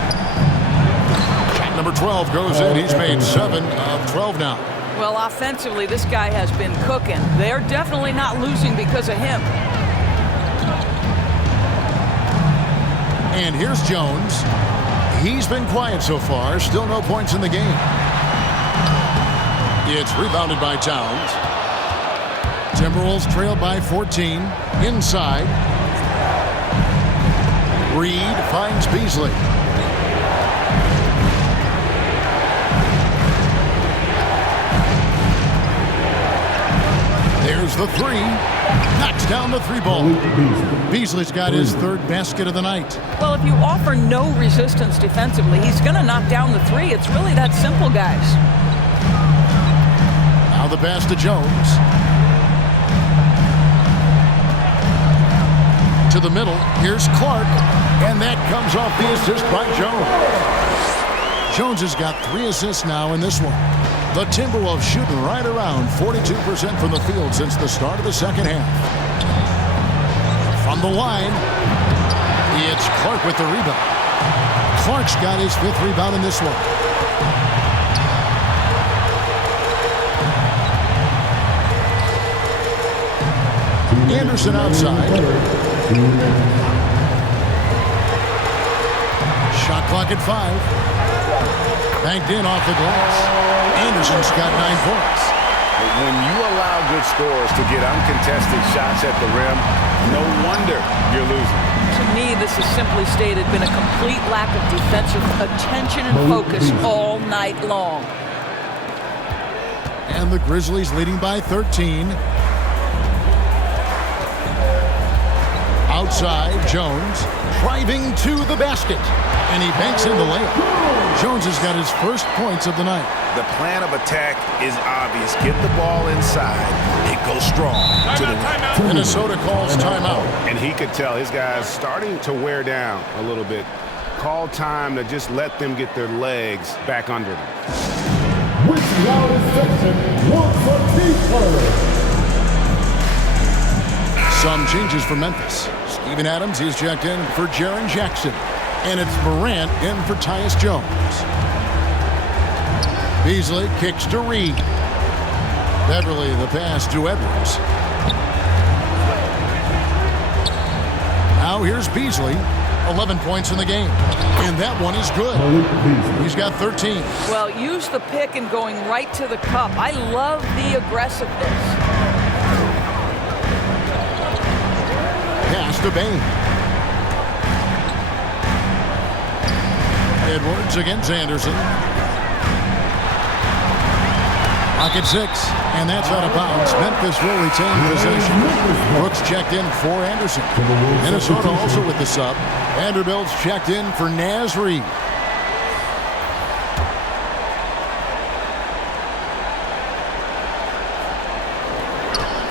Shot number 12 goes in. He's made 7 of 12 now. Well, offensively, this guy has been cooking. They're definitely not losing because of him. And here's Jones. He's been quiet so far. Still no points in the game. It's rebounded by Towns. Timberwolves trail by 14. Inside. Reed finds Beasley. There's the three. Knocks down the three ball. Beasley's got his third basket of the night. Well, if you offer no resistance defensively, he's going to knock down the three. It's really that simple, guys. Now the pass to Jones. To the middle. Here's Clark. And that comes off the assist by Jones. Jones has got 3 assists now in this one. The Timberwolves shooting right around 42% from the field since the start of the second half. From the line, it's Clark with the rebound. Clark's got his 5th rebound in this one. Anderson outside. Shot clock at 5. Banked in off the glass. Anderson's got 9 points. When you allow good scorers to get uncontested shots at the rim, no wonder you're losing. To me, this is simply stated been a complete lack of defensive attention and focus all night long. And the Grizzlies leading by 13. Outside, Jones driving to the basket. And he banks in the layup. Jones has got his first points of the night. The plan of attack is obvious. Get the ball inside and go strong to the rim. Minnesota calls timeout. And he could tell his guys starting to wear down a little bit. Call time to just let them get their legs back under them. Which loudest section wants a deeper? Some changes for Memphis. Steven Adams, he's checked in for Jaren Jackson. And it's Morant in for Tyus Jones. Beasley kicks to Reed. Beverly the pass to Edwards. Now here's Beasley. 11 points in the game. And that one is good. He's got 13. Well, use the pick and going right to the cup. I love the aggressiveness. Pass to Bain. Edwards against Anderson. Pocket 6, and that's out of bounds. Memphis will retain possession. Brooks checked in for Anderson. Minnesota also with the sub. Vanderbilt's checked in for Naz Reid.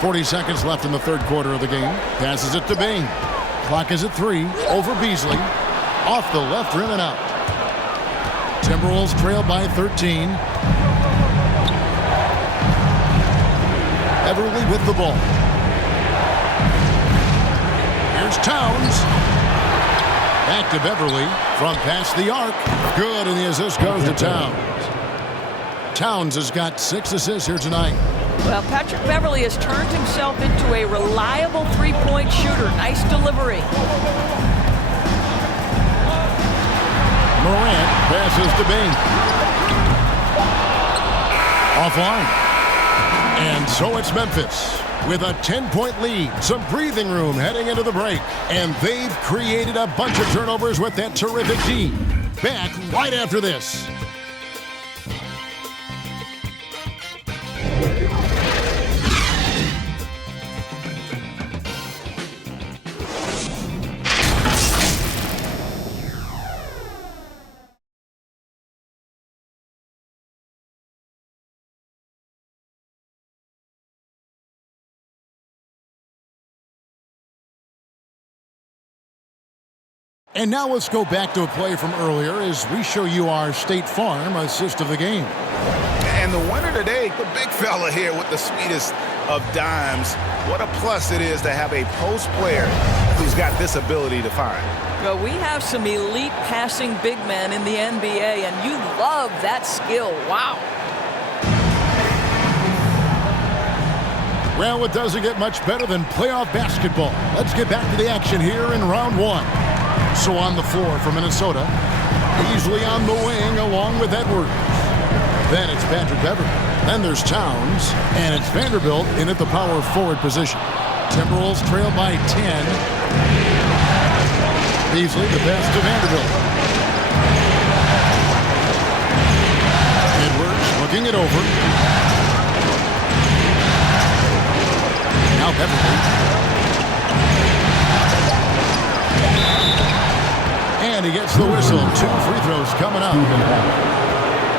.40 left in the third quarter of the game. Passes it to Bain. Clock is at 3. Over Beasley. Off the left rim and out. Timberwolves trail by 13. Everly with the ball. Here's Towns. Back to Beverly from past the arc. Good, and the assist goes to Towns. Towns has got 6 assists here tonight. Well, Patrick Beverly has turned himself into a reliable three-point shooter. Nice delivery. Morant passes to Bain. Offline. And so it's Memphis with a 10-point lead. Some breathing room heading into the break. And they've created a bunch of turnovers with that terrific D. Back right after this. And now let's go back to a play from earlier as we show you our State Farm assist of the game. And the winner today, the big fella here with the sweetest of dimes. What a plus it is to have a post player who's got this ability to find. Well, we have some elite passing big men in the NBA, and you love that skill. Wow. Well, it doesn't get much better than playoff basketball. Let's get back to the action here in round 1. So on the floor for Minnesota, Beasley on the wing along with Edwards. Then it's Patrick Beverly. Then there's Towns, and it's Vanderbilt in at the power forward position. Timberwolves trail by 10. Beasley, the pass to Vanderbilt. Edwards looking it over. Beverly. And he gets the whistle. 2 free throws coming up.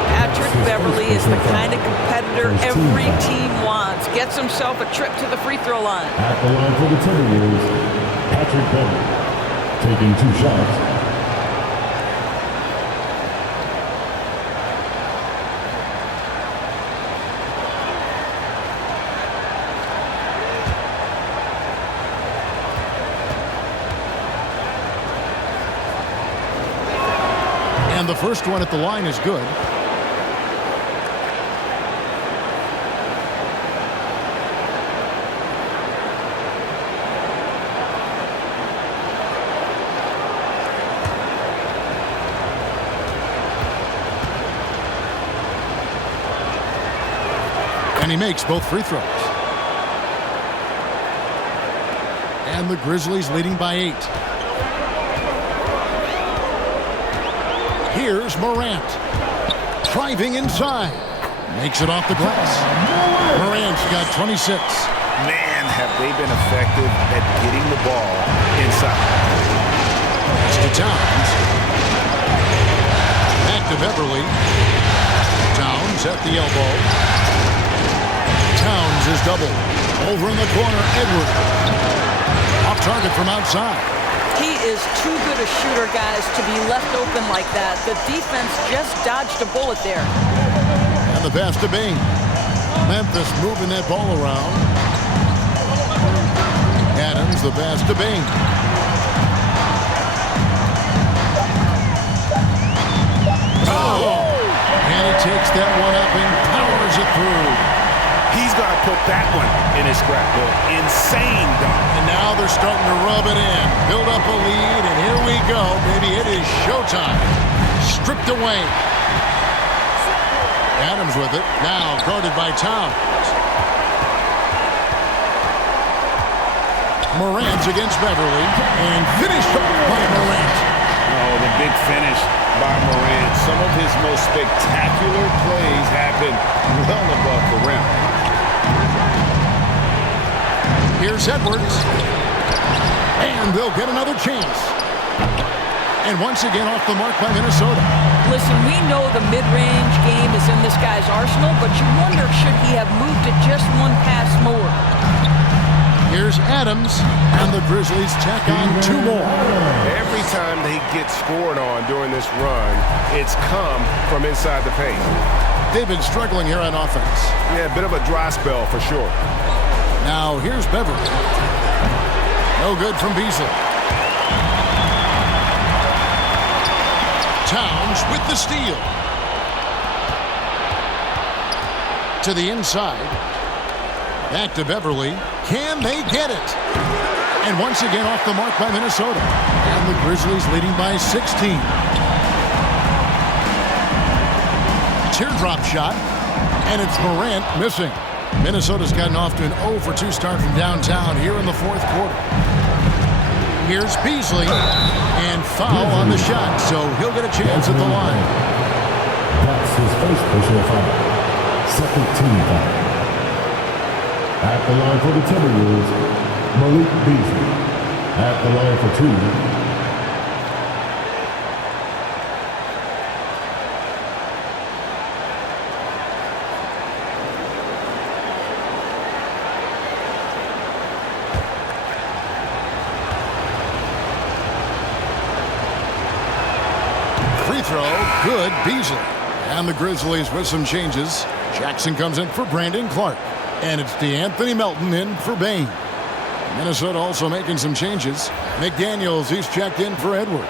Patrick Beverly is the kind of competitor every team wants. Gets himself a trip to the free throw line. At the line for the Timberwolves, Patrick Beverly, taking 2 shots. And the first one at the line is good. And he makes both free throws. And the Grizzlies leading by 8. Here's Morant. Driving inside. Makes it off the glass. Morant's got 26. Man, have they been effective at getting the ball inside. Pass to Towns. Back to Beverly. Towns at the elbow. Towns is doubled. Over in the corner, Edward. Off target from outside. He is too good a shooter, guys, to be left open like that. The defense just dodged a bullet there. And the pass to Bing. Memphis moving that ball around. Adams, the pass to Bing. Oh! And he takes that one up and powers it through. He's got to put that one in his scrapbook. Insane dunk. And now they're starting to rub it in. Build up a lead, and here we go. Maybe it is showtime. Stripped away. Adams with it. Now guarded by Towns. Morant's against Beverly. And finished off by Morant. Oh, the big finish by Morant. Some of his most spectacular plays happen well above the rim. Here's Edwards. And they'll get another chance. And once again off the mark by Minnesota. Listen, we know the mid-range game is in this guy's arsenal, but you wonder, should he have moved it just one pass more? Here's Adams, and the Grizzlies tack on 2 more. Every time they get scored on during this run, it's come from inside the paint. They've been struggling here on offense. Yeah, a bit of a dry spell for sure. Now here's Beverly. No good from Beasley. Towns with the steal. To the inside. Back to Beverly. Can they get it? And once again off the mark by Minnesota. And the Grizzlies leading by 16. Teardrop shot. And it's Morant missing. Minnesota's gotten off to an 0-for-2 start from downtown here in the 4th quarter. Here's Beasley. And foul on the shot, so he'll get a chance at the line. That's his first personal foul. Second team foul. At the line for the Timberwolves, Malik Beasley. At the line for 2. Throw, good, Beasley. And the Grizzlies with some changes. Jackson comes in for Brandon Clark. And it's DeAnthony Melton in for Bain. Minnesota also making some changes. McDaniels, he's checked in for Edwards.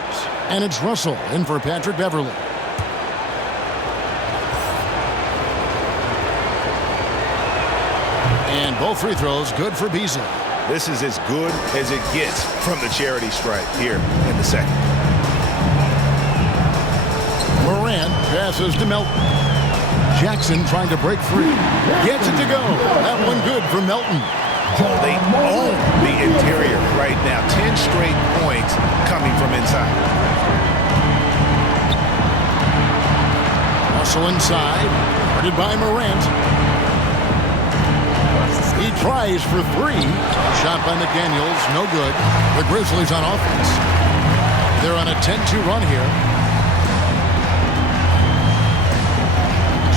And it's Russell in for Patrick Beverly. And both free throws good for Beasley. This is as good as it gets from the charity stripe here in the second. Morant passes to Melton. Jackson trying to break free. Gets it to go. That one good for Melton. Oh, they own the interior right now. 10 straight points coming from inside. Russell inside. Guarded by Morant. He tries for three. Shot by McDaniels, no good. The Grizzlies on offense. They're on a 10-2 run here.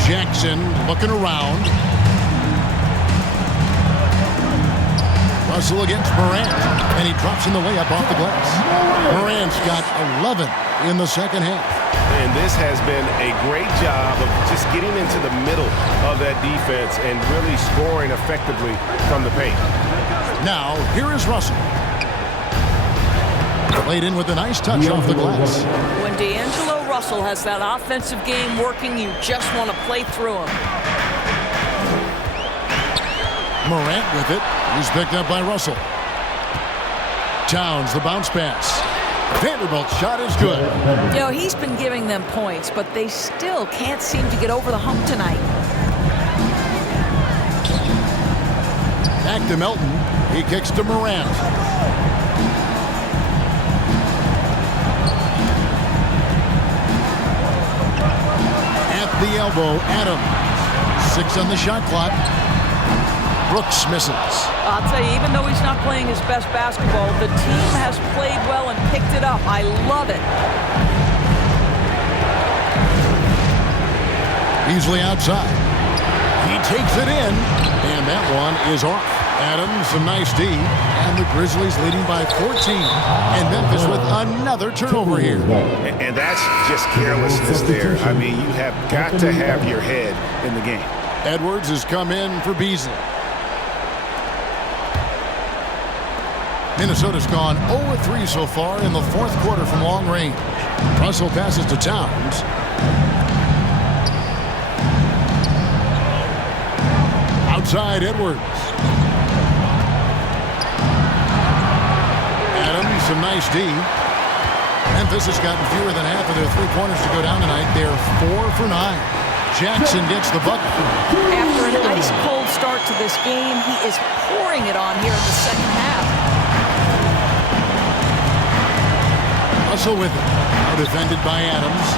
Jackson looking around. Russell against Morant, and he drops in the layup off the glass. Morant's got 11 in the second half. And this has been a great job of just getting into the middle of that defense and really scoring effectively from the paint. Now, here is Russell. Played in with a nice touch off the glass. When D'Angelo Russell has that offensive game working, you just want to play through him. Morant with it. He's picked up by Russell. Towns, the bounce pass. Vanderbilt's shot is good. You know, he's been giving them points, but they still can't seem to get over the hump tonight. Back to Melton. He kicks to Morant. At the elbow, Adams. 6 on the shot clock. Brooks misses. I'll tell you, even though he's not playing his best basketball, the team has played well and picked it up. I love it. Easily outside. He takes it in, and that one is off. Adams, a nice D, and the Grizzlies leading by 14. And Memphis with another turnover here. And that's just carelessness there. I mean, you have got to have your head in the game. Edwards has come in for Beasley. Minnesota's gone 0-3 so far in the fourth quarter from long range. Russell passes to Towns. Outside Edwards. Adams, a nice D. Memphis has gotten fewer than half of their three-pointers to go down tonight. They're 4 for 9. Jackson gets the bucket. After an ice-cold start to this game, he is pouring it on here in the second half. Russell with it. Now defended by Adams.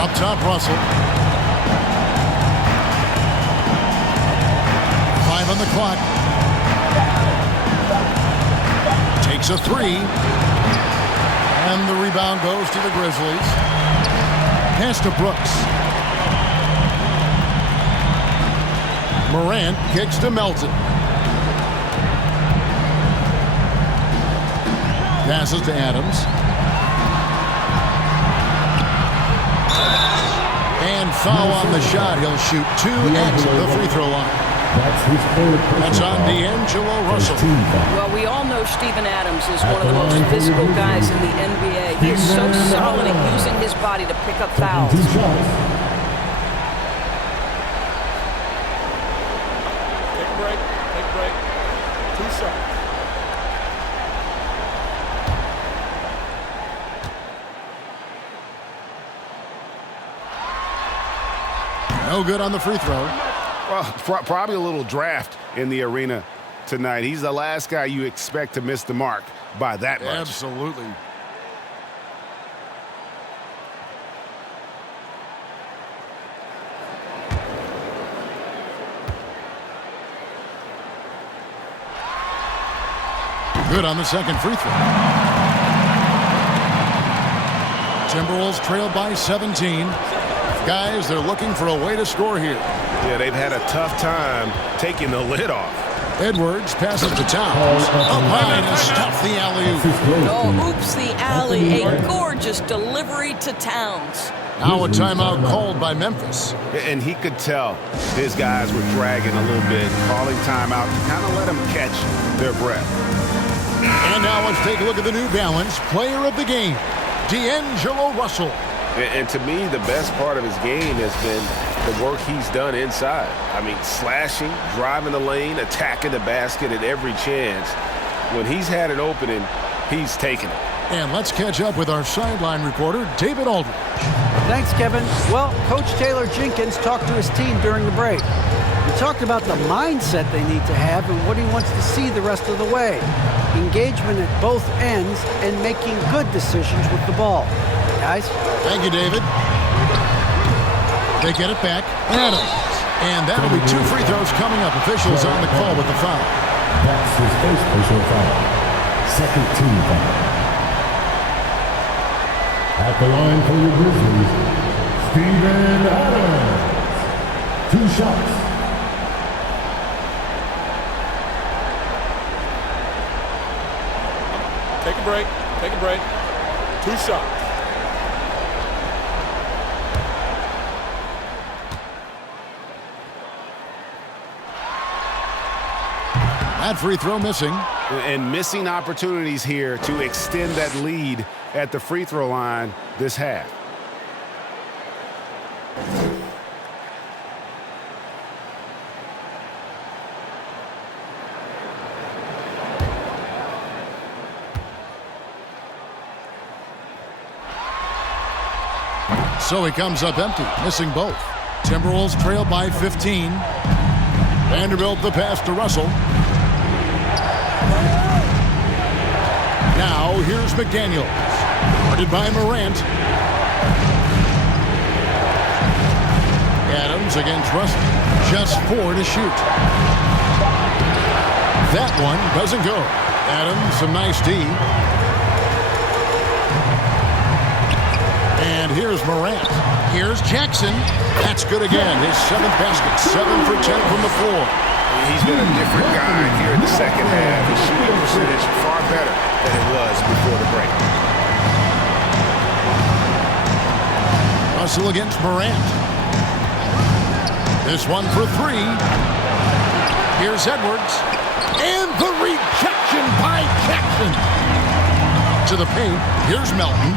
Up top, Russell. 5 on the clock. Takes a 3. And the rebound goes to the Grizzlies. Pass to Brooks. Morant kicks to Melton. Passes to Adams. And foul on the shot. He'll shoot 2 at the free throw line. That's on D'Angelo Russell. Well, we all know Steven Adams is one of the most physical guys in the NBA. He is so solid at using his body to pick up fouls. Take a break. Take a break. 2 shots. No good on the free throw. Well, probably a little draft in the arena tonight. He's the last guy you expect to miss the mark by that much. Absolutely. Good on the second free throw. Timberwolves trailed by 17. Guys, they're looking for a way to score here. Yeah, they've had a tough time taking the lid off. Edwards passes to Towns. Up high to stuff the alley-oop. Oh, oops, the alley. A gorgeous delivery to Towns. Now a timeout called by Memphis. And he could tell his guys were dragging a little bit, calling timeout to kind of let them catch their breath. And now let's take a look at the New Balance player of the game, D'Angelo Russell. And to me, the best part of his game has been the work he's done inside. I mean, slashing, driving the lane, attacking the basket at every chance. When he's had an opening, he's taken it. And let's catch up with our sideline reporter, David Aldridge. Thanks, Kevin. Well, Coach Taylor Jenkins talked to his team during the break. He talked about the mindset they need to have and what he wants to see the rest of the way. Engagement at both ends and making good decisions with the ball. Guys? Thank you, David. They get it back. Adams. And that'll be 2 free throws coming up. Officials on the call with the foul. That's his first personal foul. Second team foul. At the line for the Grizzlies, Steven Adams. 2 shots. Take a break. Take a break. 2 shots. That free throw missing. And missing opportunities here to extend that lead at the free throw line this half. So he comes up empty, missing both. Timberwolves trail by 15. Vanderbilt the pass to Russell. Now here's McDaniels. Guarded by Morant. Adams against Russell. Just 4 to shoot. That one doesn't go. Adams, some nice D. And here's Morant. Here's Jackson. That's good again. His 7th basket. 7 for 10 from the floor. He's been a different guy here in the second half. His shooting percentage far better than it was before the break. Russell against Morant. This one for 3. Here's Edwards. And the rejection by Jackson. To the paint. Here's Melton.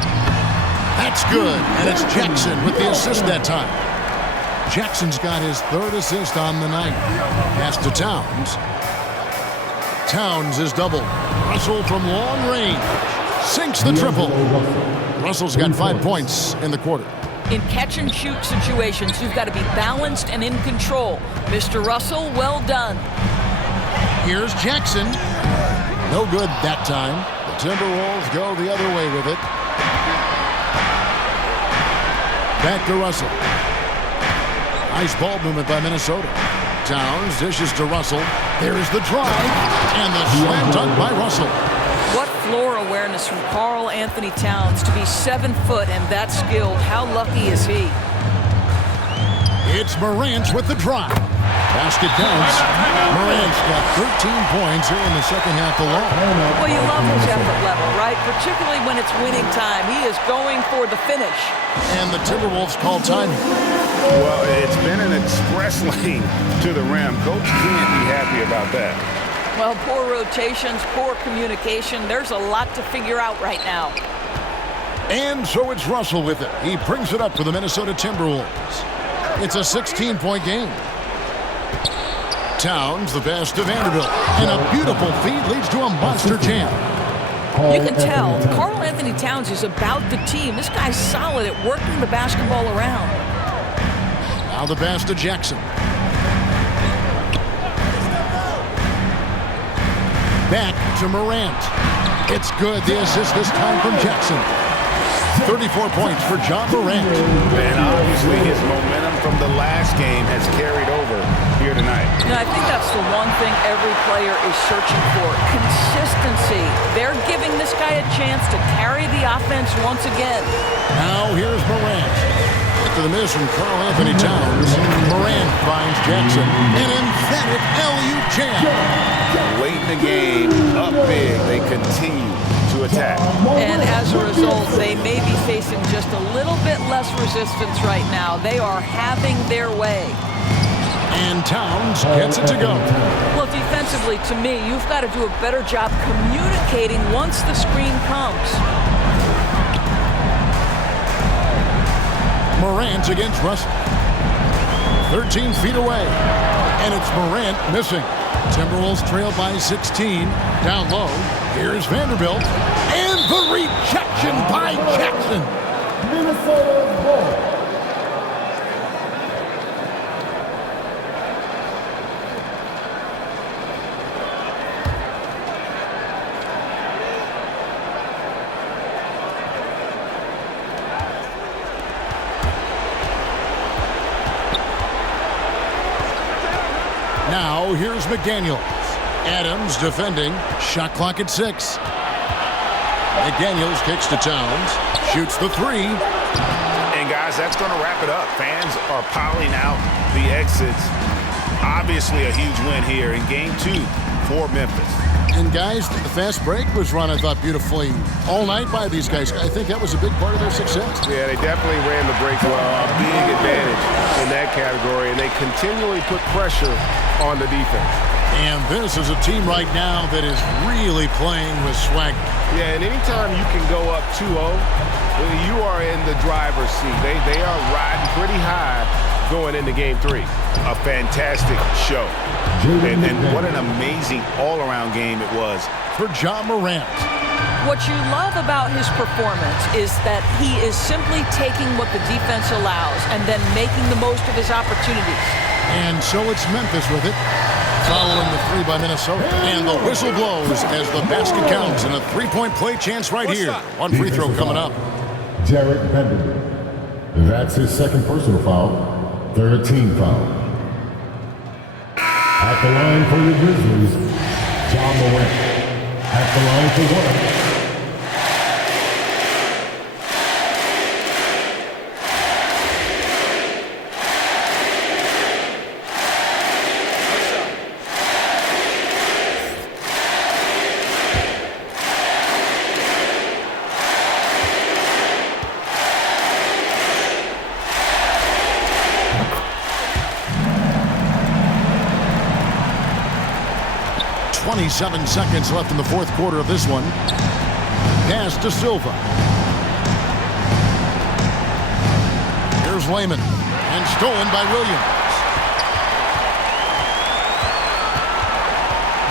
That's good. And it's Jackson with the assist that time. Jackson's got his 3rd assist on the night. Pass to Towns. Towns is doubled. Russell from long range. Sinks the triple. Russell's got 5 points in the quarter. In catch-and-shoot situations, you've got to be balanced and in control. Mr. Russell, well done. Here's Jackson. No good that time. The Timberwolves go the other way with it. Back to Russell. Nice ball movement by Minnesota. Towns dishes to Russell. There's the drive. And the slam dunk by Russell. What floor awareness from Karl-Anthony Towns to be 7 foot and that skilled. How lucky is he? It's Morant with the drive. Basket counts. Morant's got 13 points here in the second half alone. Well, you love his effort level, right? Particularly when it's winning time. He is going for the finish. And the Timberwolves call time. Well, it's been an express lane to the rim. Coach can't be happy about that. Well, poor rotations, poor communication. There's a lot to figure out right now. And so it's Russell with it. He brings it up for the Minnesota Timberwolves. It's a 16-point game. Towns, the pass to Vanderbilt. And a beautiful feed leads to a monster jam. You can tell Karl-Anthony Towns is about the team. This guy's solid at working the basketball around. Now the pass to Jackson. Back to Morant. It's good. The assist this time from Jackson. 34 points for John Morant. And obviously his momentum from the last game has carried over here tonight. I think that's the one thing every player is searching for. Consistency. They're giving this guy a chance to carry the offense once again. Now here's Morant. After the miss from Karl-Anthony Towns, Morant finds Jackson. An emphatic LU jam. Late in the game, up big, they continue to attack. And as a result, they may be facing just a little bit less resistance right now. They are having their way. And Towns gets it to go. Well, defensively, to me, you've got to do a better job communicating once the screen comes. Morant against Russell. 13 feet away. And it's Morant missing. Timberwolves trail by 16. Down low. Here's Vanderbilt. And the rejection by Jackson. Minnesota's ball. here's McDaniels. Adams defending. Shot clock at 6. McDaniels kicks to Towns. Shoots the 3. And guys, that's going to wrap it up. Fans are piling out the exits. Obviously a huge win here in Game 2 for Memphis. And guys, the fast break was run, I thought, beautifully all night by these guys. I think that was a big part of their success. Yeah, they definitely ran the break well. A big advantage in that category, and they continually put pressure on the defense. And this is a team right now that is really playing with swag. Yeah, and anytime you can go up 2-0, you are in the driver's seat. They are riding pretty high going into Game 3. A fantastic show. And what an amazing all-around game it was for John Morant. What you love about his performance is that he is simply taking what the defense allows and then making the most of his opportunities. And so it's Memphis with it, following the 3 by Minnesota. And the whistle blows as the basket counts, and a 3-point play chance right here. One free throw coming up. Jarrett Vanderbilt. That's his second personal foul. 3rd team foul. At the line for the Grizzlies, John Morant. At the line for 1. Seven seconds left in the fourth quarter of this one. Pass to Silva. Here's Layman. And stolen by Williams.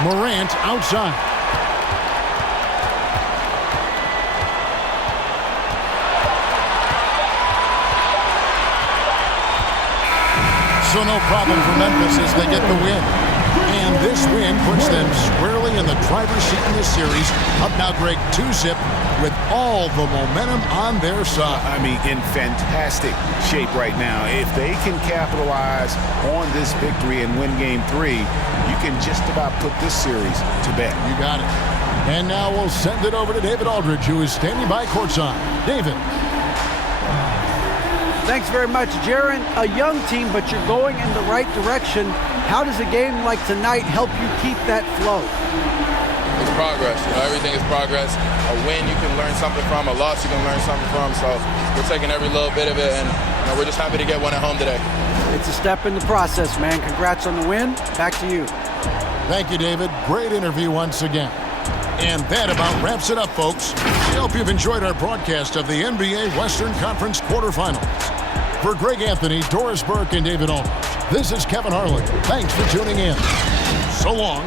Morant outside. So no problem for Memphis as they get the win. And this win puts them squarely in the driver's seat in this series. Up now, Greg, 2-zip with all the momentum on their side. I mean, in fantastic shape right now. If they can capitalize on this victory and win Game 3, you can just about put this series to bed. You got it. And now we'll send it over to David Aldridge, who is standing by courtside. David. Thanks very much, Jaron. A young team, but you're going in the right direction. How does a game like tonight help you keep that flow? It's progress. Everything is progress. A win you can learn something from. A loss you can learn something from. So we're taking every little bit of it, and we're just happy to get one at home today. It's a step in the process, man. Congrats on the win. Back to you. Thank you, David. Great interview once again. And that about wraps it up, folks. We hope you've enjoyed our broadcast of the NBA Western Conference quarterfinals. For Greg Anthony, Doris Burke, and David Aldridge, this is Kevin Harlan. Thanks for tuning in. So long.